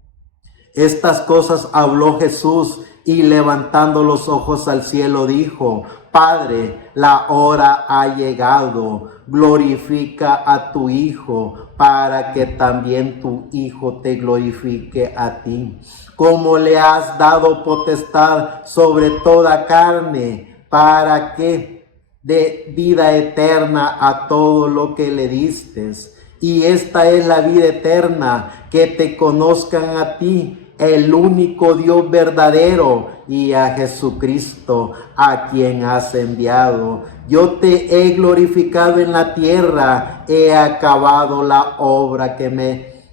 Estas cosas habló Jesús y levantando los ojos al cielo dijo: Padre, la hora ha llegado, glorifica a tu Hijo, para que también tu Hijo te glorifique a ti. Como le has dado potestad sobre toda carne, para que de vida eterna a todo lo que le distes. Y esta es la vida eterna, que te conozcan a ti, el único Dios verdadero, y a Jesucristo, a quien has enviado. Yo te he glorificado en la tierra, he acabado la obra que me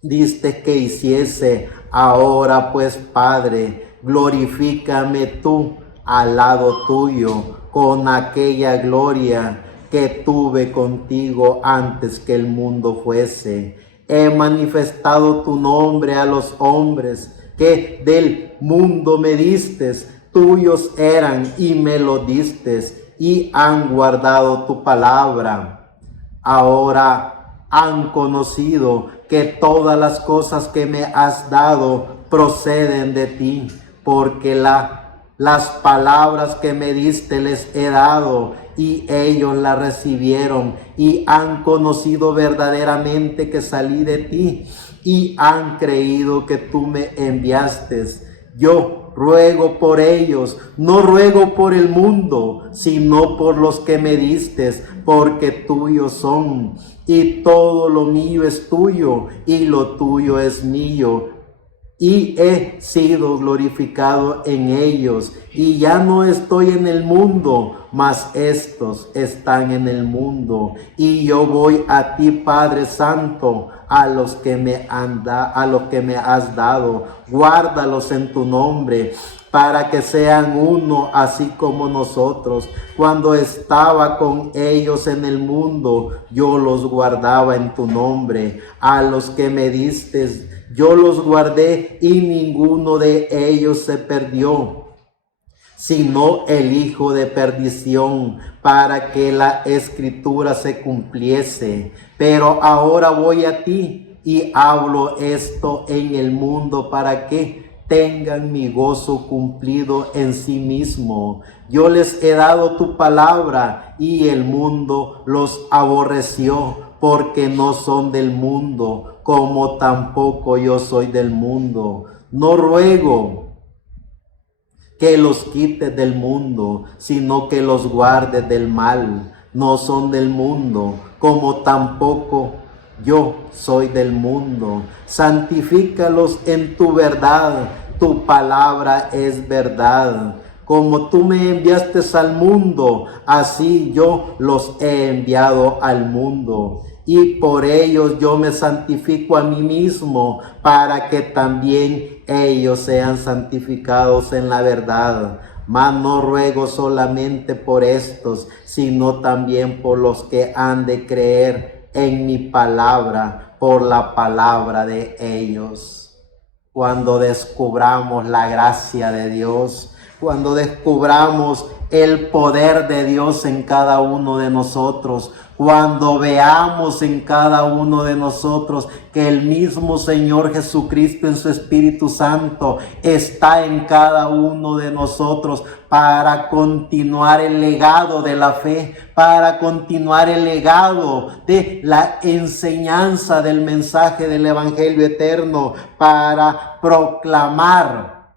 diste que hiciese. Ahora pues, Padre, glorifícame tú al lado tuyo, con aquella gloria que tuve contigo antes que el mundo fuese. He manifestado tu nombre a los hombres que del mundo me distes, tuyos eran y me lo distes, y han guardado tu palabra. Ahora han conocido que todas las cosas que me has dado proceden de ti, porque las palabras que me diste les he dado, y ellos las recibieron, y han conocido verdaderamente que salí de ti, y han creído que tú me enviaste. Yo ruego por ellos, no ruego por el mundo, sino por los que me diste, porque tuyos son, y todo lo mío es tuyo, y lo tuyo es mío. Y he sido glorificado en ellos, y ya no estoy en el mundo, mas estos están en el mundo. Y yo voy a ti, Padre Santo, a los que me has dado. Guárdalos en tu nombre, para que sean uno, así como nosotros. Cuando estaba con ellos en el mundo, yo los guardaba en tu nombre. A los que me diste, yo los guardé, y ninguno de ellos se perdió, sino el hijo de perdición, para que la escritura se cumpliese. Pero ahora voy a ti y hablo esto en el mundo para que tengan mi gozo cumplido en sí mismo. Yo les he dado tu palabra y el mundo los aborreció, porque no son del mundo, como tampoco yo soy del mundo. No ruego que los quites del mundo, sino que los guardes del mal. No son del mundo, como tampoco yo soy del mundo. Santifícalos en tu verdad, tu palabra es verdad. Como tú me enviaste al mundo, así yo los he enviado al mundo. Y por ellos yo me santifico a mí mismo, para que también ellos sean santificados en la verdad. Mas no ruego solamente por estos, sino también por los que han de creer en mi palabra, por la palabra de ellos. Cuando descubramos la gracia de Dios, cuando descubramos el poder de Dios en cada uno de nosotros, cuando veamos en cada uno de nosotros que el mismo Señor Jesucristo en su Espíritu Santo está en cada uno de nosotros para continuar el legado de la fe, para continuar el legado de la enseñanza del mensaje del Evangelio eterno, para proclamar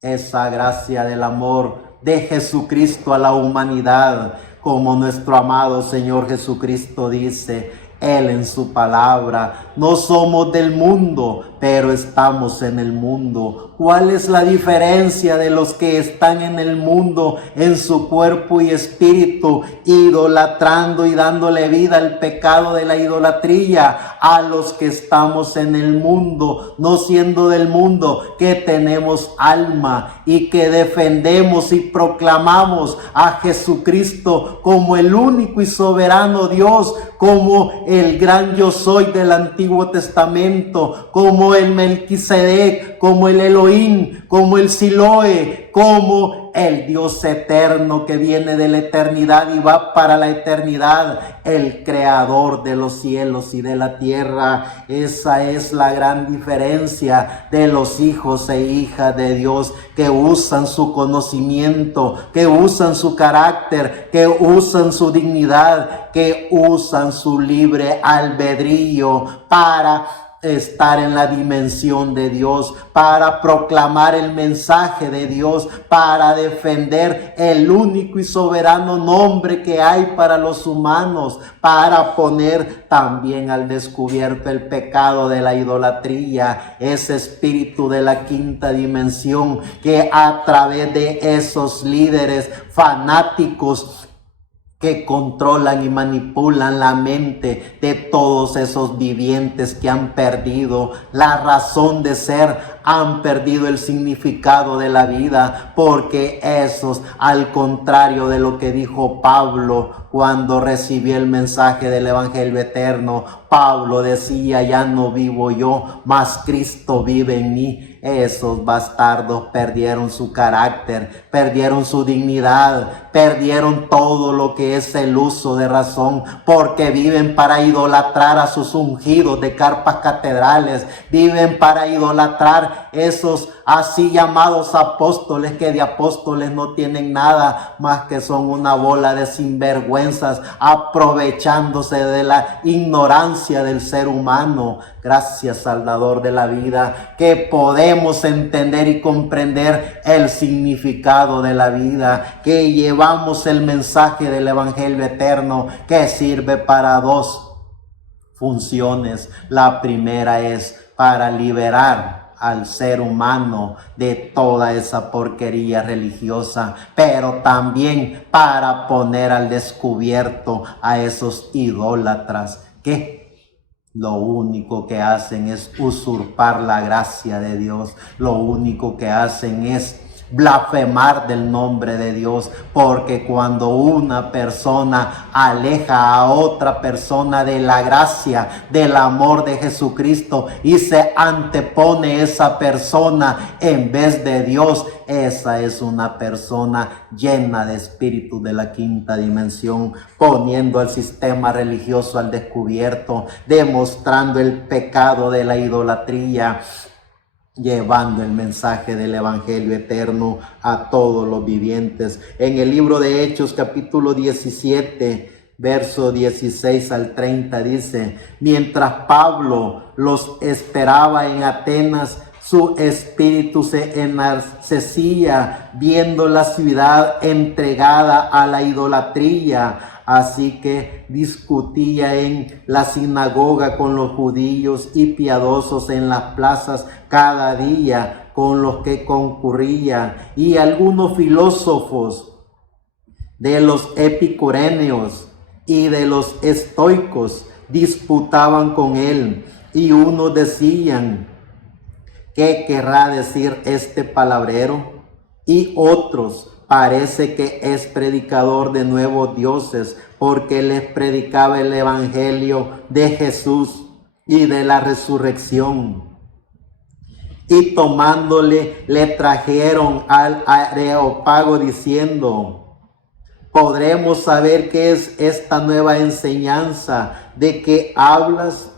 esa gracia del amor de Jesucristo a la humanidad, como nuestro amado Señor Jesucristo dice Él en su palabra: no somos del mundo, pero estamos en el mundo. ¿Cuál es la diferencia de los que están en el mundo en su cuerpo y espíritu, idolatrando y dándole vida al pecado de la idolatría, a los que estamos en el mundo, no siendo del mundo, que tenemos alma y que defendemos y proclamamos a Jesucristo como el único y soberano Dios, como el gran yo soy del Antiguo Testamento, como el Melquisedec, como el Elohim, como el Siloé, como el Dios eterno que viene de la eternidad y va para la eternidad, el creador de los cielos y de la tierra. Esa es la gran diferencia de los hijos e hijas de Dios, que usan su conocimiento, que usan su carácter, que usan su dignidad, que usan su libre albedrío para estar en la dimensión de Dios, para proclamar el mensaje de Dios, para defender el único y soberano nombre que hay para los humanos, para poner también al descubierto el pecado de la idolatría, ese espíritu de la quinta dimensión que a través de esos líderes fanáticos que controlan y manipulan la mente de todos esos vivientes que han perdido la razón de ser, han perdido el significado de la vida, porque esos, al contrario de lo que dijo Pablo cuando recibió el mensaje del Evangelio eterno, Pablo decía: ya no vivo yo, mas Cristo vive en mí. Esos bastardos perdieron su carácter, perdieron su dignidad, perdieron todo lo que es el uso de razón, porque viven para idolatrar a sus ungidos de carpas catedrales, viven para idolatrar esos así llamados apóstoles, que de apóstoles no tienen nada más que son una bola de sinvergüenzas, aprovechándose de la ignorancia del ser humano. Gracias, Salvador de la vida, que podemos entender y comprender el significado de la vida, que llevamos el mensaje del Evangelio eterno, que sirve para dos funciones. La primera es para liberar al ser humano de toda esa porquería religiosa, pero también para poner al descubierto a esos idólatras que lo único que hacen es usurpar la gracia de Dios. Lo único que hacen es blasfemar del nombre de Dios, porque cuando una persona aleja a otra persona de la gracia, del amor de Jesucristo y se antepone esa persona en vez de Dios, esa es una persona llena de espíritu de la quinta dimensión, poniendo al sistema religioso al descubierto, demostrando el pecado de la idolatría, llevando el mensaje del evangelio eterno a todos los vivientes. En el libro de Hechos, capítulo 17, verso 16 al 30, dice: mientras Pablo los esperaba en Atenas, su espíritu se enardecía viendo la ciudad entregada a la idolatría. Así que discutía en la sinagoga con los judíos y piadosos en las plazas cada día con los que concurrían. Y algunos filósofos de los epicureos y de los estoicos disputaban con él. Y unos decían: ¿qué querrá decir este palabrero? Y otros: parece que es predicador de nuevos dioses, porque les predicaba el evangelio de Jesús y de la resurrección. Y tomándole, le trajeron al Areópago diciendo: ¿podremos saber qué es esta nueva enseñanza de que hablas?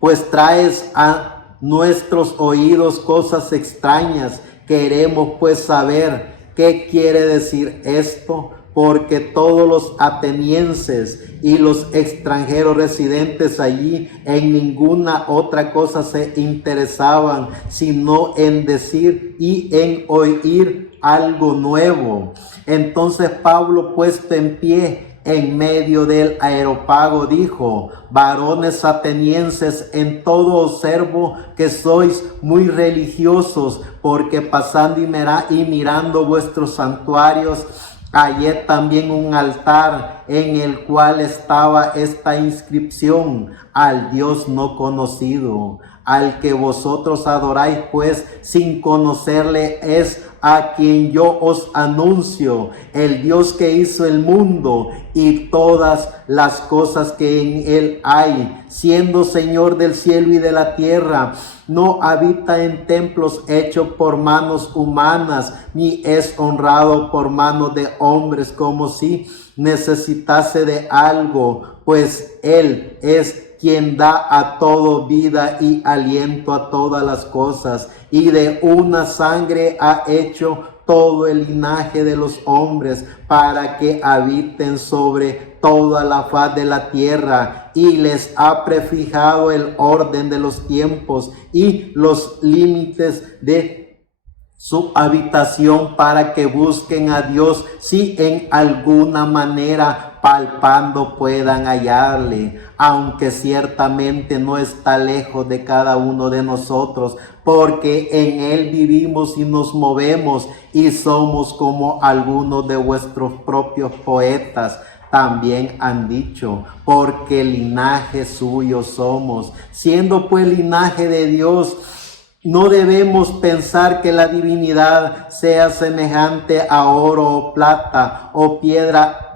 Pues traes a nuestros oídos cosas extrañas. Queremos pues saber qué quiere decir esto, porque todos los atenienses y los extranjeros residentes allí en ninguna otra cosa se interesaban, sino en decir y en oír algo nuevo. Entonces Pablo, puesto en pie en medio del Areópago, dijo: varones atenienses, en todo observo que sois muy religiosos, porque pasando y mirando vuestros santuarios, hallé también un altar en el cual estaba esta inscripción: al Dios no conocido, al que vosotros adoráis, pues sin conocerle es a quien yo os anuncio, el Dios que hizo el mundo y todas las cosas que en él hay, siendo Señor del cielo y de la tierra. No habita en templos hechos por manos humanas, ni es honrado por manos de hombres como si necesitase de algo, pues él es quien da a todo vida y aliento a todas las cosas, y de una sangre ha hecho todo el linaje de los hombres para que habiten sobre toda la faz de la tierra, y les ha prefijado el orden de los tiempos y los límites de su habitación, para que busquen a Dios si en alguna manera palpando puedan hallarle, aunque ciertamente no está lejos de cada uno de nosotros, porque en él vivimos y nos movemos, y somos como algunos de vuestros propios poetas también han dicho, porque linaje suyo somos. Siendo pues linaje de Dios, no debemos pensar que la divinidad sea semejante a oro o plata o piedra,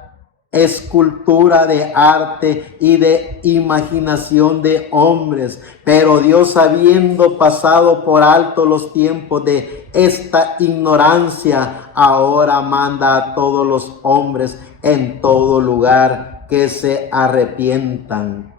escultura de arte y de imaginación de hombres. Pero Dios, habiendo pasado por alto los tiempos de esta ignorancia, ahora manda a todos los hombres en todo lugar que se arrepientan.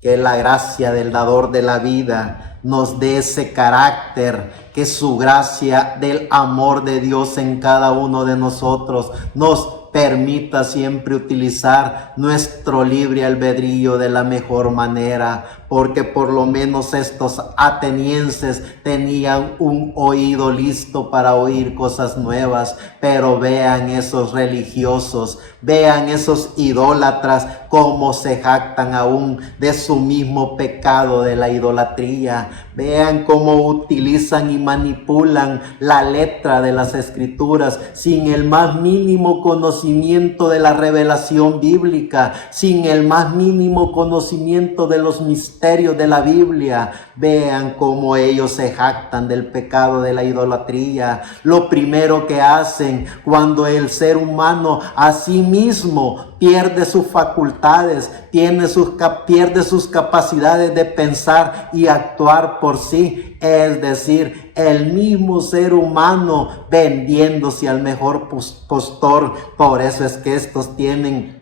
Que la gracia del dador de la vida nos dé ese carácter, que su gracia del amor de Dios en cada uno de nosotros nos permita siempre utilizar nuestro libre albedrío de la mejor manera, porque por lo menos estos atenienses tenían un oído listo para oír cosas nuevas. Pero vean esos religiosos, vean esos idólatras cómo se jactan aún de su mismo pecado de la idolatría. Vean cómo utilizan y manipulan la letra de las escrituras sin el más mínimo conocimiento de la revelación bíblica, sin el más mínimo conocimiento de los misterios misterios de la Biblia. Vean cómo ellos se jactan del pecado de la idolatría. Lo primero que hacen cuando el ser humano a sí mismo pierde sus facultades, pierde sus capacidades de pensar y actuar por sí, es decir, el mismo ser humano vendiéndose al mejor postor. Por eso es que estos tienen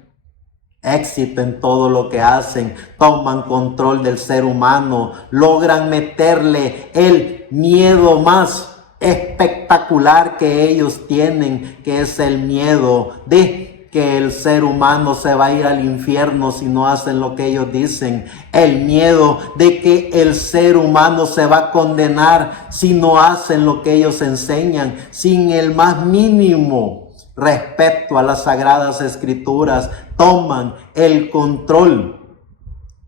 éxito en todo lo que hacen, toman control del ser humano, logran meterle el miedo más espectacular que ellos tienen, que es el miedo de que el ser humano se va a ir al infierno si no hacen lo que ellos dicen, el miedo de que el ser humano se va a condenar si no hacen lo que ellos enseñan, sin el más mínimo respeto a las sagradas escrituras. Toman el control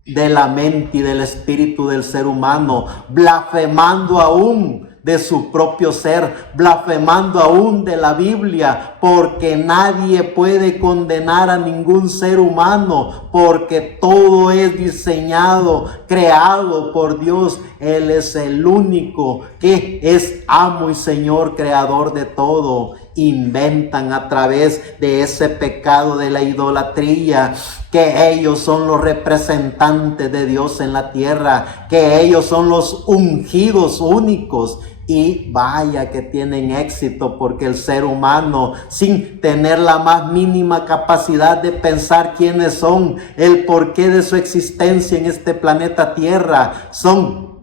de la mente y del espíritu del ser humano, blasfemando aún de su propio ser, blasfemando aún de la Biblia, porque nadie puede condenar a ningún ser humano, porque todo es diseñado, creado por Dios. Él es el único que es amo y Señor, creador de todo. Inventan a través de ese pecado de la idolatría que ellos son los representantes de Dios en la tierra, que ellos son los ungidos únicos. Y vaya que tienen éxito, porque el ser humano, sin tener la más mínima capacidad de pensar quiénes son, el porqué de su existencia en este planeta Tierra, son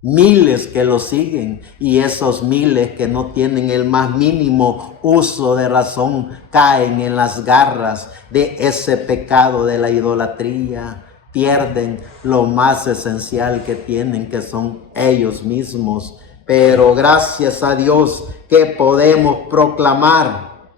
miles que lo siguen, y esos miles que no tienen el más mínimo uso de razón caen en las garras de ese pecado de la idolatría. Pierden lo más esencial que tienen, que son ellos mismos. Pero gracias a Dios que podemos proclamar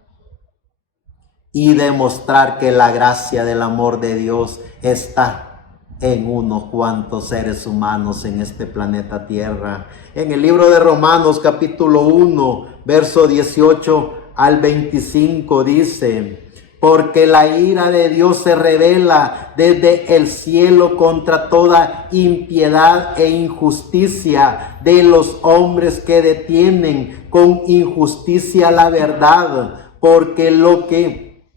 y demostrar que la gracia del amor de Dios está en unos cuantos seres humanos en este planeta Tierra. En el libro de Romanos capítulo 1, verso 18 al 25 dice: porque la ira de Dios se revela desde el cielo contra toda impiedad e injusticia de los hombres que detienen con injusticia la verdad, porque lo que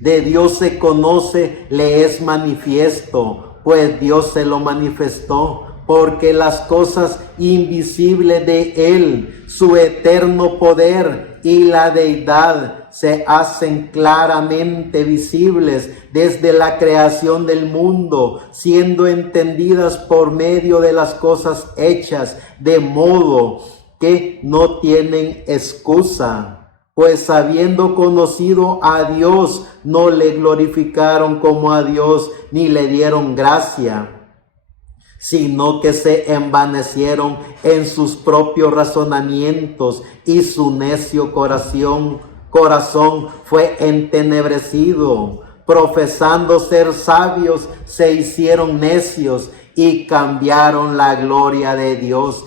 de Dios se conoce le es manifiesto, pues Dios se lo manifestó, porque las cosas invisibles de Él, su eterno poder y la deidad, se hacen claramente visibles desde la creación del mundo, siendo entendidas por medio de las cosas hechas, de modo que no tienen excusa. Pues habiendo conocido a Dios, no le glorificaron como a Dios, ni le dieron gracia, sino que se envanecieron en sus propios razonamientos, y su necio corazón fue entenebrecido. Profesando ser sabios, se hicieron necios y cambiaron la gloria de Dios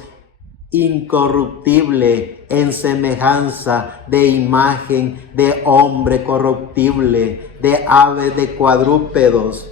incorruptible en semejanza de imagen de hombre corruptible, de aves, de cuadrúpedos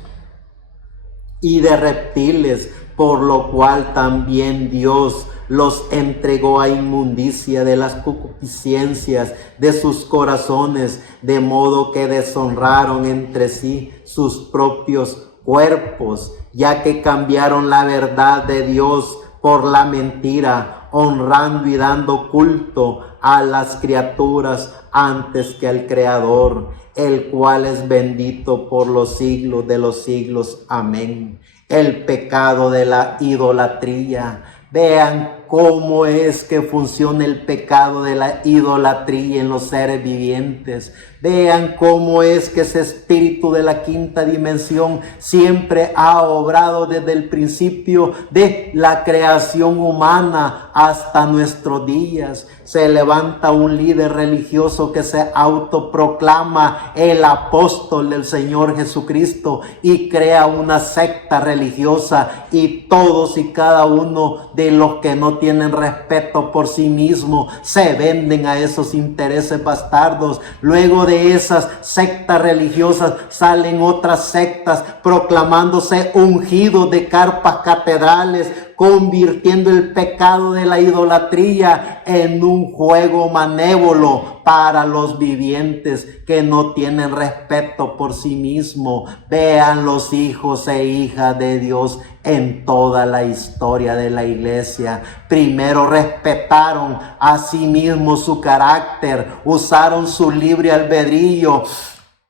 y de reptiles, por lo cual también Dios los entregó a inmundicia de las concupiscencias de sus corazones, de modo que deshonraron entre sí sus propios cuerpos, ya que cambiaron la verdad de Dios por la mentira, honrando y dando culto a las criaturas antes que al Creador, el cual es bendito por los siglos de los siglos. Amén. El pecado de la idolatría. Vean cómo es que funciona el pecado de la idolatría en los seres vivientes. Vean cómo es que ese espíritu de la quinta dimensión siempre ha obrado desde el principio de la creación humana hasta nuestros días. Se levanta un líder religioso que se autoproclama el apóstol del Señor Jesucristo y crea una secta religiosa, y todos y cada uno de los que no tienen respeto por sí mismos, se venden a esos intereses bastardos. Luego de esas sectas religiosas salen otras sectas proclamándose ungidos de carpas catedrales, convirtiendo el pecado de la idolatría en un juego malévolo para los vivientes que no tienen respeto por sí mismos. Vean los hijos e hijas de Dios en toda la historia de la iglesia. Primero respetaron a sí mismos su carácter, usaron su libre albedrío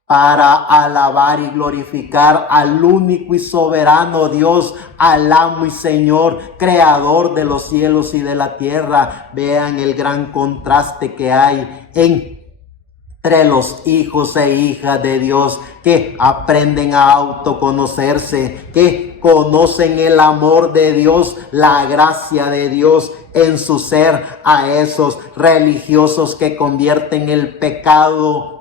para alabar y glorificar al único y soberano Dios, al amo y Señor, creador de los cielos y de la tierra. Vean el gran contraste que hay entre los hijos e hijas de Dios, que aprenden a autoconocerse, que conocen el amor de Dios, la gracia de Dios en su ser, a esos religiosos que convierten el pecado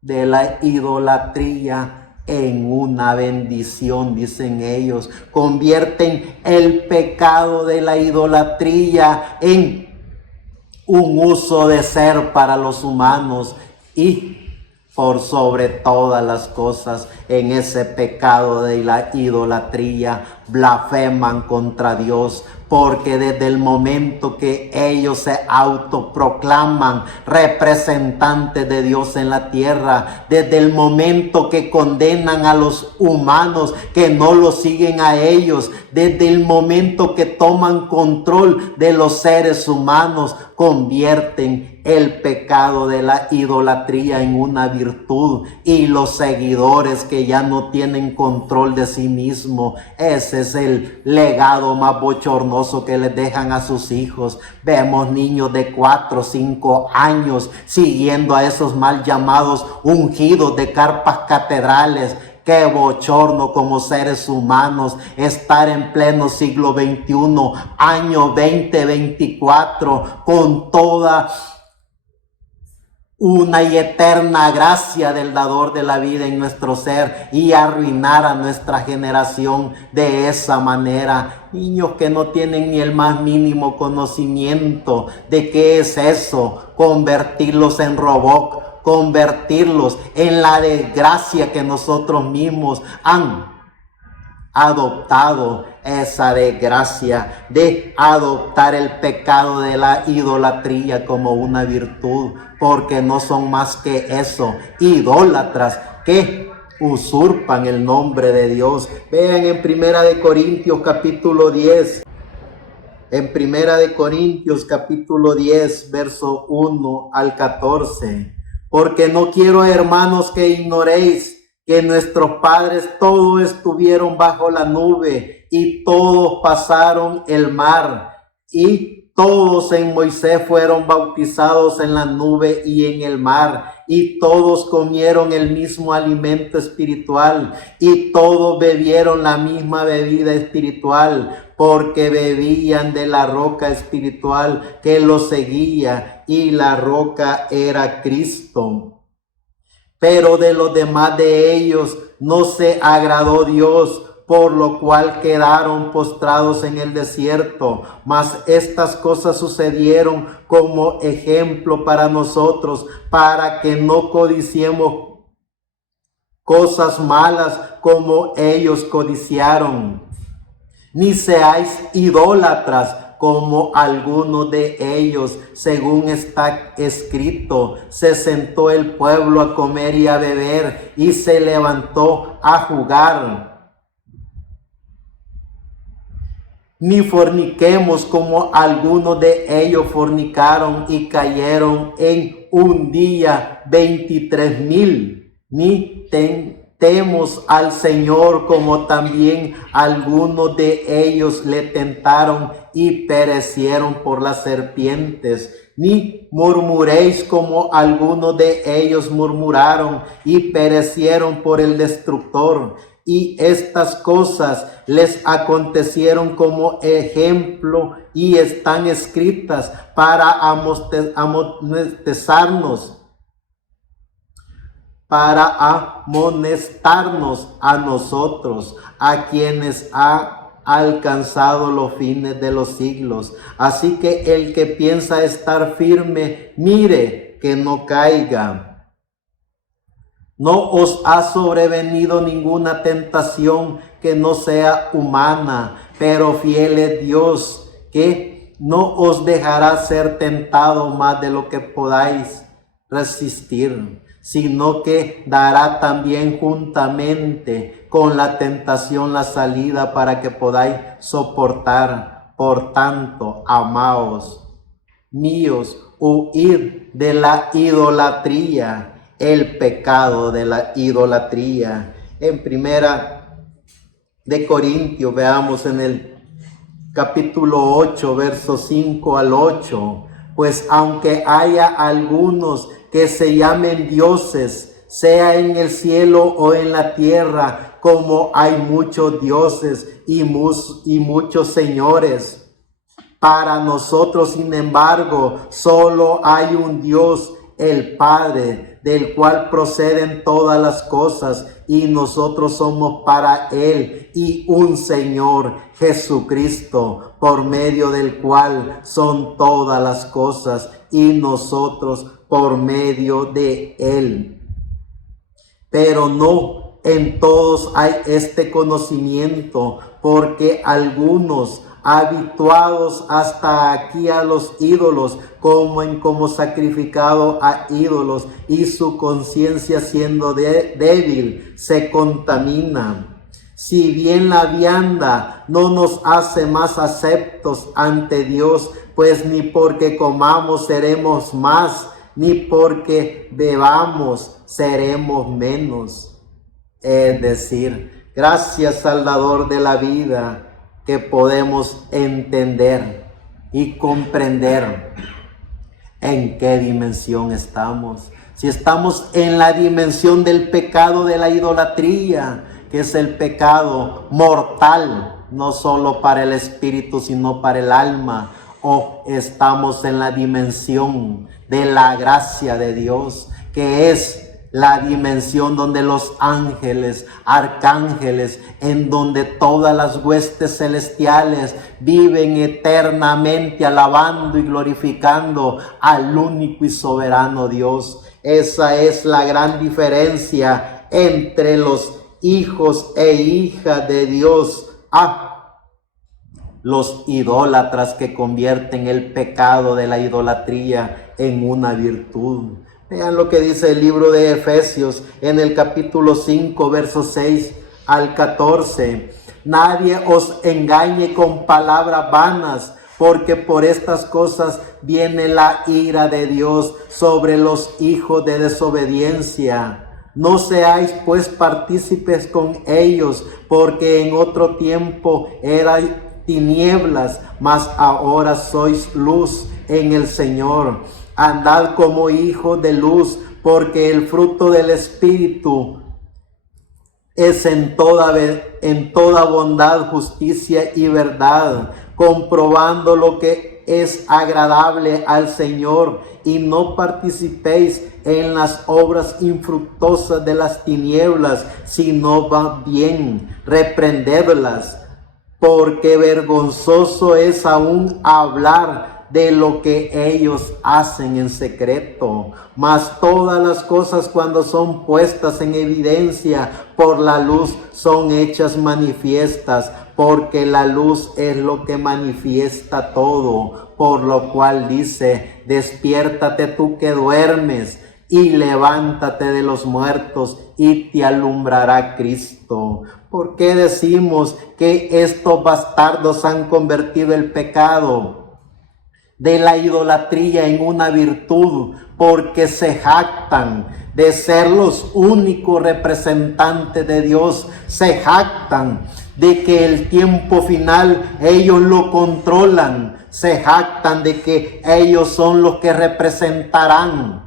de la idolatría en una bendición, dicen ellos. Convierten el pecado de la idolatría en un uso de ser para los humanos, y por sobre todas las cosas, en ese pecado de la idolatría blasfeman contra Dios, porque desde el momento que ellos se autoproclaman representantes de Dios en la tierra, desde el momento que condenan a los humanos que no los siguen a ellos, desde el momento que toman control de los seres humanos, convierten el pecado de la idolatría en una virtud, y los seguidores que ya no tienen control de sí mismos, ese es el legado más bochornoso que les dejan a sus hijos. Vemos niños de 4 o 5 años siguiendo a esos mal llamados ungidos de carpas catedrales. Qué bochorno como seres humanos estar en pleno siglo XXI, año 2024, con toda una y eterna gracia del dador de la vida en nuestro ser, y arruinar a nuestra generación de esa manera. Niños que no tienen ni el más mínimo conocimiento de qué es eso, convertirlos en robot, convertirlos en la desgracia que nosotros mismos han adoptado, esa desgracia de adoptar el pecado de la idolatría como una virtud, porque no son más que eso, idólatras que usurpan el nombre de Dios. Vean en Primera de Corintios capítulo 10, en Primera de Corintios capítulo 10, verso 1 al 14. Porque no quiero, hermanos, que ignoréis que nuestros padres todos estuvieron bajo la nube, y todos pasaron el mar, y todos en Moisés fueron bautizados en la nube y en el mar, y todos comieron el mismo alimento espiritual, y todos bebieron la misma bebida espiritual, porque bebían de la roca espiritual que los seguía, y la roca era Cristo. Pero de los demás de ellos no se agradó Dios, por lo cual quedaron postrados en el desierto. Mas estas cosas sucedieron como ejemplo para nosotros, para que no codiciemos cosas malas como ellos codiciaron. Ni seáis idólatras como algunos de ellos, según está escrito: se sentó el pueblo a comer y a beber, y se levantó a jugar. Ni forniquemos como algunos de ellos fornicaron y cayeron en un día 23,000. Ni tentemos al Señor, como también algunos de ellos le tentaron y perecieron por las serpientes. Ni murmuréis como algunos de ellos murmuraron y perecieron por el destructor. Y estas cosas les acontecieron como ejemplo, y están escritas para amonestarnos a nosotros, a quienes ha ha alcanzado los fines de los siglos. Así que el que piensa estar firme, mire que no caiga. No os ha sobrevenido ninguna tentación que no sea humana, pero fiel es Dios, que no os dejará ser tentado más de lo que podáis resistir, sino que dará también juntamente con la tentación la salida para que podáis soportar. Por tanto, amaos míos, huid de la idolatría, el pecado de la idolatría. En Primera de Corintios, veamos en el capítulo 8, versos 5 al 8. Pues aunque haya algunos que se llamen dioses, sea en el cielo o en la tierra, como hay muchos dioses y muchos señores, para nosotros, sin embargo, solo hay un Dios, el Padre, del cual proceden todas las cosas, y nosotros somos para Él, y un Señor, Jesucristo, por medio del cual son todas las cosas, y nosotros por medio de Él. Pero no en todos hay este conocimiento, porque algunos, habituados hasta aquí a los ídolos, comen como sacrificado a ídolos, y su conciencia, siendo débil, se contamina. Si bien la vianda no nos hace más aceptos ante Dios, pues ni porque comamos seremos más, ni porque bebamos seremos menos. Es decir, gracias, Salvador de la vida, que podemos entender y comprender en qué dimensión estamos. Si estamos en la dimensión del pecado de la idolatría, que es el pecado mortal, no solo para el espíritu, sino para el alma, o estamos en la dimensión de la gracia de Dios, que es la dimensión donde los ángeles, arcángeles, en donde todas las huestes celestiales viven eternamente alabando y glorificando al único y soberano Dios. Esa es la gran diferencia entre los hijos e hijas de Dios los idólatras, que convierten el pecado de la idolatría en una virtud. Vean lo que dice el libro de Efesios en el capítulo 5, versos 6 al 14. Nadie os engañe con palabras vanas, porque por estas cosas viene la ira de Dios sobre los hijos de desobediencia. No seáis pues partícipes con ellos, porque en otro tiempo erais tinieblas, mas ahora sois luz en el Señor. Andad como hijos de luz, porque el fruto del Espíritu es en toda bondad, justicia y verdad, comprobando lo que es agradable al Señor, y no participéis en las obras infructuosas de las tinieblas, sino va bien reprendedlas, porque vergonzoso es aún hablar de lo que ellos hacen en secreto. Mas todas las cosas, cuando son puestas en evidencia por la luz, son hechas manifiestas, porque la luz es lo que manifiesta todo. Por lo cual dice: despiértate tú que duermes, y levántate de los muertos, y te alumbrará Cristo. ¿Por qué decimos que estos bastardos han convertido el pecado de la idolatría en una virtud? Porque se jactan de ser los únicos representantes de Dios, se jactan de que el tiempo final ellos lo controlan, se jactan de que ellos son los que representarán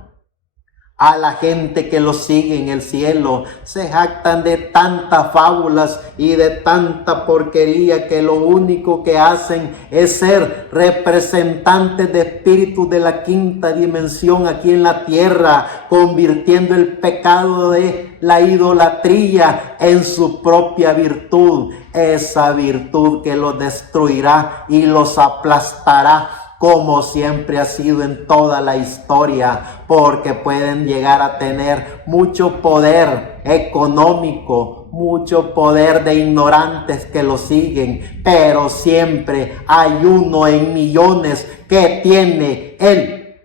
A la gente que lo sigue en el cielo, se jactan de tantas fábulas y de tanta porquería que lo único que hacen es ser representantes de espíritus de la quinta dimensión aquí en la tierra, convirtiendo el pecado de la idolatría en su propia virtud, esa virtud que los destruirá y los aplastará, como siempre ha sido en toda la historia, porque pueden llegar a tener mucho poder económico, mucho poder de ignorantes que lo siguen, pero siempre hay uno en millones que tiene el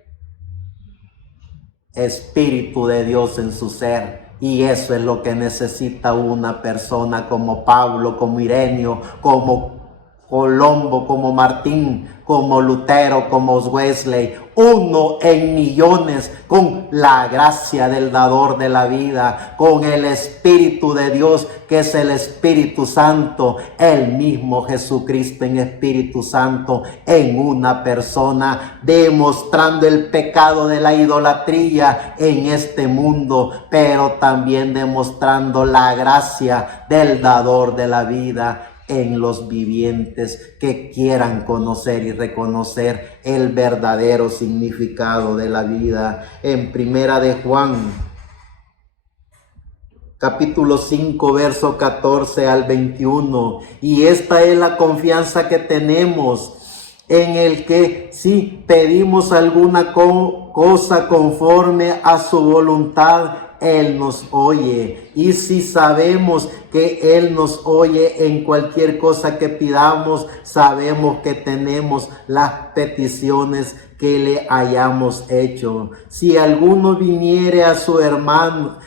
Espíritu de Dios en su ser. Y eso es lo que necesita una persona como Pablo, como Ireneo, como Colombo, como Martín, como Lutero, como Wesley, uno en millones, con la gracia del dador de la vida, con el Espíritu de Dios, que es el Espíritu Santo, el mismo Jesucristo en Espíritu Santo, en una persona, demostrando el pecado de la idolatría en este mundo, pero también demostrando la gracia del dador de la vida en los vivientes que quieran conocer y reconocer el verdadero significado de la vida. En Primera de Juan, capítulo 5, verso 14 al 21. Y esta es la confianza que tenemos, en el que si pedimos alguna cosa conforme a su voluntad, Él nos oye. Y si sabemos que Él nos oye en cualquier cosa que pidamos, sabemos que tenemos las peticiones que le hayamos hecho. Si alguno viere a su hermano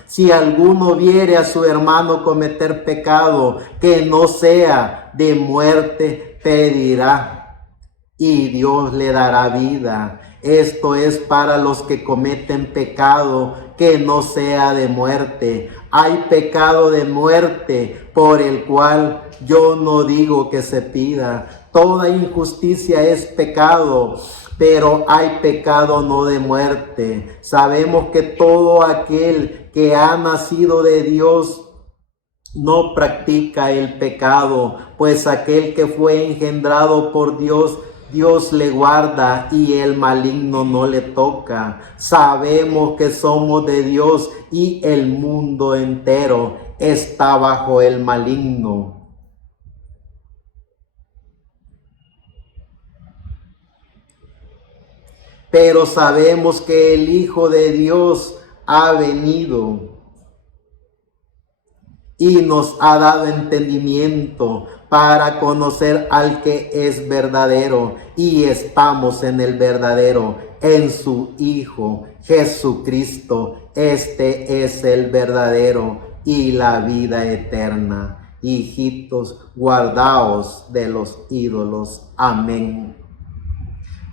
cometer pecado que no sea de muerte, pedirá y Dios le dará vida. Esto es para los que cometen pecado que no sea de muerte. Hay pecado de muerte por el cual yo no digo que se pida. Toda injusticia es pecado, pero hay pecado no de muerte. Sabemos que todo aquel que ha nacido de Dios no practica el pecado, pues aquel que fue engendrado por Dios, Dios le guarda y el maligno no le toca. Sabemos que somos de Dios y el mundo entero está bajo el maligno. Pero sabemos que el Hijo de Dios ha venido y nos ha dado entendimiento para conocer al que es verdadero, y estamos en el verdadero, en su Hijo Jesucristo. Este es el verdadero y la vida eterna. Hijitos, guardaos de los ídolos. Amén.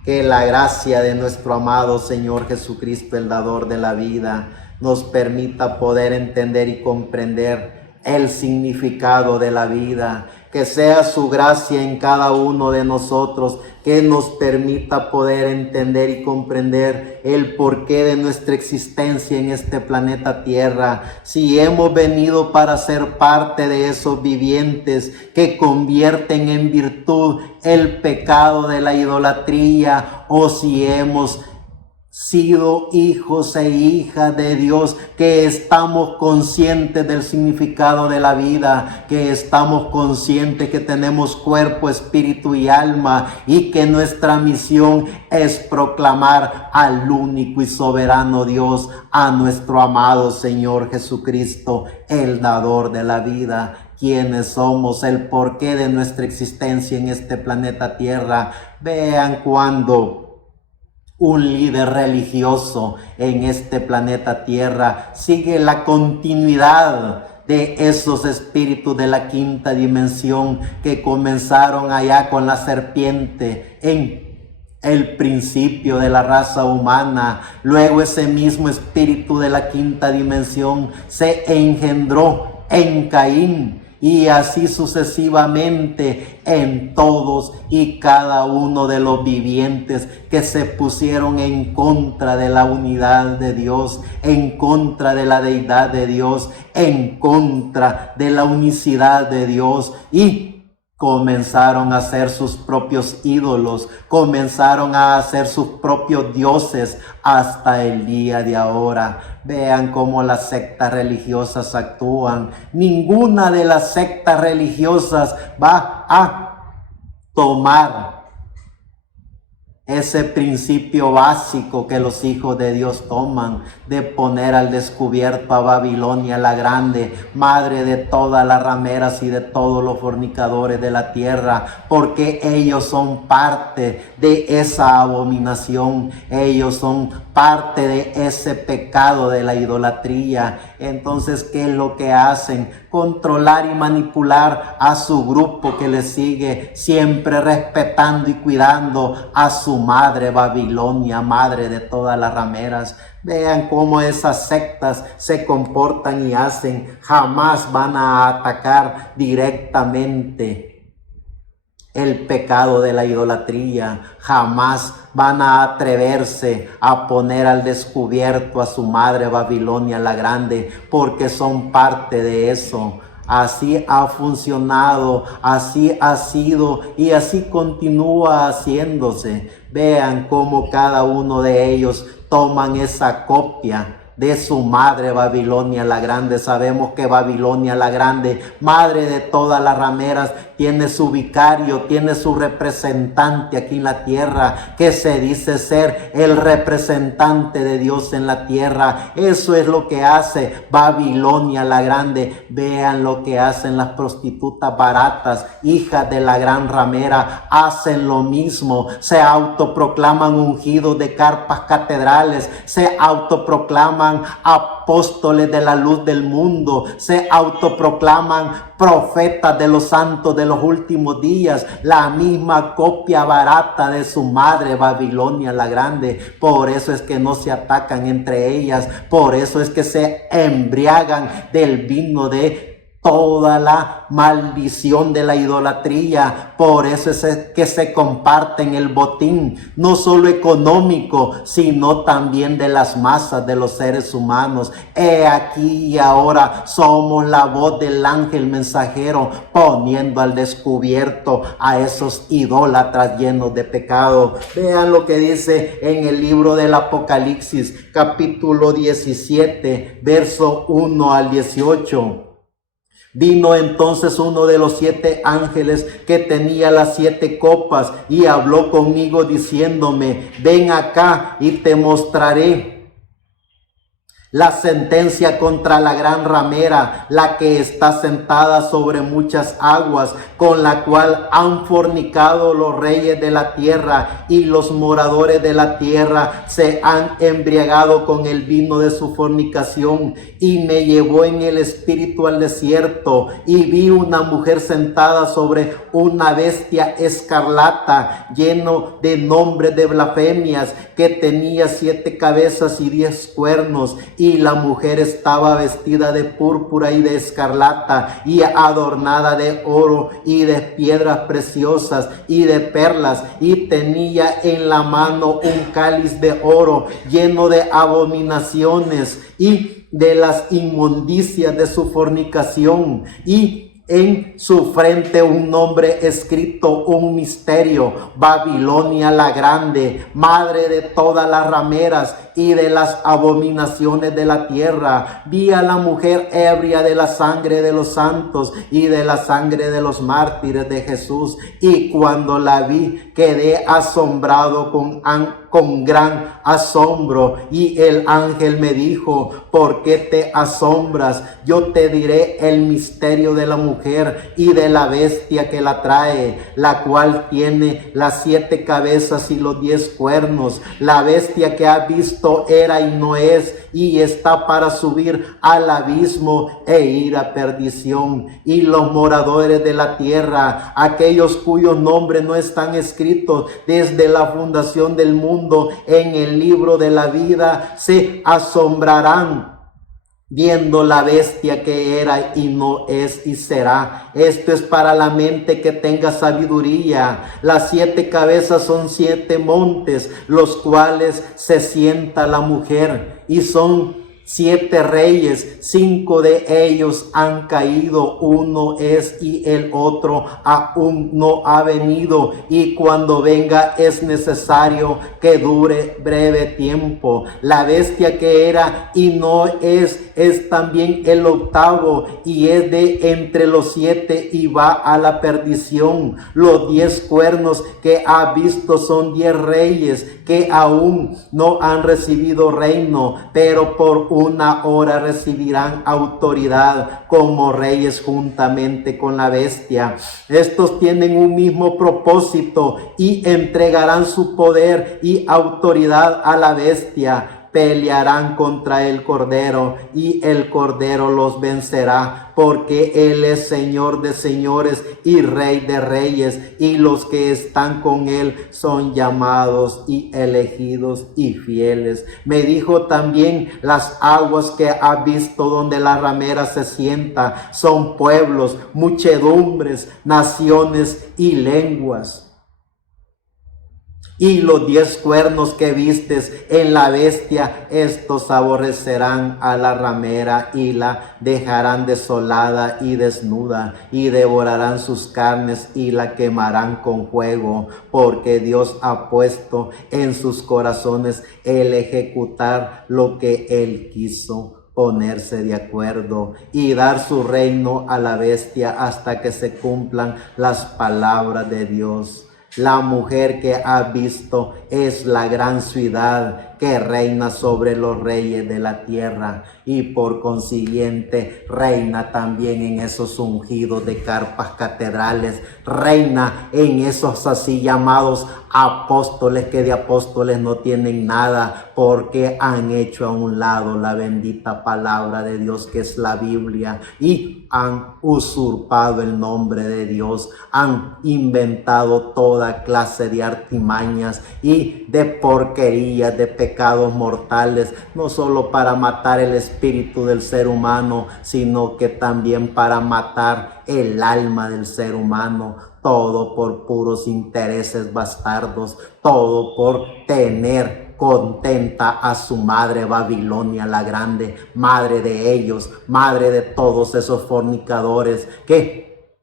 Que la gracia de nuestro amado Señor Jesucristo, el dador de la vida, nos permita poder entender y comprender el significado de la vida. Que sea su gracia en cada uno de nosotros, que nos permita poder entender y comprender el porqué de nuestra existencia en este planeta Tierra. Si hemos venido para ser parte de esos vivientes que convierten en virtud el pecado de la idolatría, o si hemos sido hijos e hijas de Dios, que estamos conscientes del significado de la vida, que estamos conscientes que tenemos cuerpo, espíritu y alma, y que nuestra misión es proclamar al único y soberano Dios, a nuestro amado Señor Jesucristo, el dador de la vida. Quiénes somos, el porqué de nuestra existencia en este planeta Tierra. Vean cuando un líder religioso en este planeta Tierra sigue la continuidad de esos espíritus de la quinta dimensión que comenzaron allá con la serpiente en el principio de la raza humana. Luego ese mismo espíritu de la quinta dimensión se engendró en Caín, y así sucesivamente en todos y cada uno de los vivientes que se pusieron en contra de la unidad de Dios, en contra de la deidad de Dios, en contra de la unicidad de Dios, y comenzaron a hacer sus propios ídolos, comenzaron a hacer sus propios dioses hasta el día de ahora. Vean cómo las sectas religiosas actúan. Ninguna de las sectas religiosas va a tomar ese principio básico que los hijos de Dios toman, de poner al descubierto a Babilonia la Grande, madre de todas las rameras y de todos los fornicadores de la tierra, porque ellos son parte de esa abominación, ellos son parte de ese pecado de la idolatría. Entonces, ¿qué es lo que hacen? Controlar y manipular a su grupo que les sigue, siempre respetando y cuidando a su madre Babilonia, madre de todas las rameras. Vean cómo esas sectas se comportan y hacen. Jamás van a atacar directamente el pecado de la idolatría. Jamás van a atreverse a poner al descubierto a su madre Babilonia la Grande, porque son parte de eso. Así ha funcionado, así ha sido y así continúa haciéndose. Vean cómo cada uno de ellos toman esa copia de su madre Babilonia la Grande. Sabemos que Babilonia la Grande, madre de todas las rameras, tiene su vicario, tiene su representante aquí en la tierra, que se dice ser el representante de Dios en la tierra. Eso es lo que hace Babilonia la Grande. Vean lo que hacen las prostitutas baratas, hijas de la gran ramera, hacen lo mismo. Se autoproclaman ungidos de carpas catedrales, se autoproclaman apóstoles de la luz del mundo, se autoproclaman profetas de los santos de los últimos días, la misma copia barata de su madre Babilonia la Grande. Por eso es que no se atacan entre ellas, por eso es que se embriagan del vino de toda la maldición de la idolatría. Por eso es que se comparten el botín, no solo económico, sino también de las masas de los seres humanos. He aquí y ahora somos la voz del ángel mensajero, poniendo al descubierto a esos idólatras llenos de pecado. Vean lo que dice en el libro del Apocalipsis, capítulo 17, verso 1 al 18. Vino entonces uno de los 7 ángeles que tenía las 7 copas y habló conmigo diciéndome: ven acá y te mostraré la sentencia contra la gran ramera, la que está sentada sobre muchas aguas, con la cual han fornicado los reyes de la tierra, y los moradores de la tierra se han embriagado con el vino de su fornicación. Y me llevó en el espíritu al desierto, y vi una mujer sentada sobre una bestia escarlata, lleno de nombres de blasfemias, que tenía 7 cabezas y 10 cuernos. Y la mujer estaba vestida de púrpura y de escarlata, y adornada de oro y de piedras preciosas y de perlas, y tenía en la mano un cáliz de oro lleno de abominaciones y de las inmundicias de su fornicación, y en su frente un nombre escrito, un misterio: Babilonia la Grande, madre de todas las rameras y de las abominaciones de la tierra. Vi a la mujer ebria de la sangre de los santos y de la sangre de los mártires de Jesús, y cuando la vi quedé asombrado con gran asombro. Y el ángel me dijo: ¿por qué te asombras? Yo te diré el misterio de la mujer y de la bestia que la trae, la cual tiene las 7 cabezas y los 10 cuernos. La bestia que has visto era y no es, y está para subir al abismo e ir a perdición. Y los moradores de la tierra, aquellos cuyos nombres no están escritos desde la fundación del mundo en el libro de la vida, se asombrarán viendo la bestia que era y no es y será. Esto es para la mente que tenga sabiduría. Las 7 cabezas son 7 montes, los cuales se sienta la mujer, y son 7 reyes, 5 de ellos han caído, uno es y el otro aún no ha venido, y cuando venga es necesario que dure breve tiempo. La bestia que era y no es también el octavo, y es de entre los 7 y va a la perdición. Los 10 cuernos que ha visto son 10 reyes que aún no han recibido reino, pero por una hora recibirán autoridad como reyes juntamente con la bestia. Estos tienen un mismo propósito y entregarán su poder y autoridad a la bestia. Pelearán contra el Cordero y el Cordero los vencerá, porque Él es Señor de señores y Rey de reyes, y los que están con Él son llamados y elegidos y fieles. Me dijo también: las aguas que ha visto donde la ramera se sienta son pueblos, muchedumbres, naciones y lenguas. Y los 10 cuernos que vistes en la bestia, estos aborrecerán a la ramera y la dejarán desolada y desnuda, y devorarán sus carnes y la quemarán con fuego, porque Dios ha puesto en sus corazones el ejecutar lo que Él quiso, ponerse de acuerdo y dar su reino a la bestia hasta que se cumplan las palabras de Dios. La mujer que ha visto es la gran ciudad que reina sobre los reyes de la tierra, y por consiguiente reina también en esos ungidos de carpas catedrales, reina en esos así llamados apóstoles que de apóstoles no tienen nada, porque han hecho a un lado la bendita palabra de Dios, que es la Biblia, y han usurpado el nombre de Dios, han inventado toda clase de artimañas y de porquerías, de pecados mortales, no solo para matar el espíritu del ser humano, sino que también para matar el alma del ser humano. Todo por puros intereses bastardos, todo por tener contenta a su madre Babilonia la grande, madre de ellos, madre de todos esos fornicadores que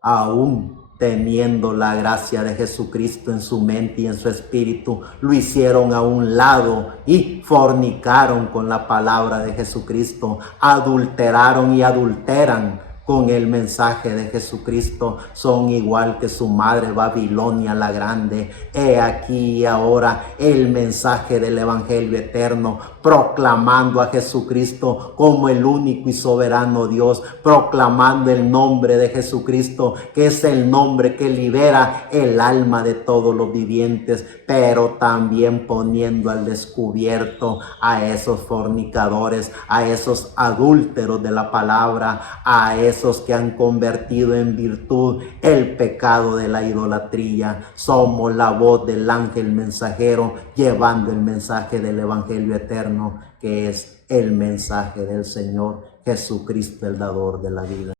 aún teniendo la gracia de Jesucristo en su mente y en su espíritu, lo hicieron a un lado y fornicaron con la palabra de Jesucristo, adulteraron y adulteran con el mensaje de Jesucristo, son igual que su madre Babilonia la grande. He aquí ahora el mensaje del evangelio eterno, proclamando a Jesucristo como el único y soberano Dios, proclamando el nombre de Jesucristo, que es el nombre que libera el alma de todos los vivientes, pero también poniendo al descubierto a esos fornicadores, a esos adúlteros de la palabra, a esos que han convertido en virtud el pecado de la idolatría. Somos la voz del ángel mensajero llevando el mensaje del evangelio eterno, que es el mensaje del Señor Jesucristo, el dador de la vida.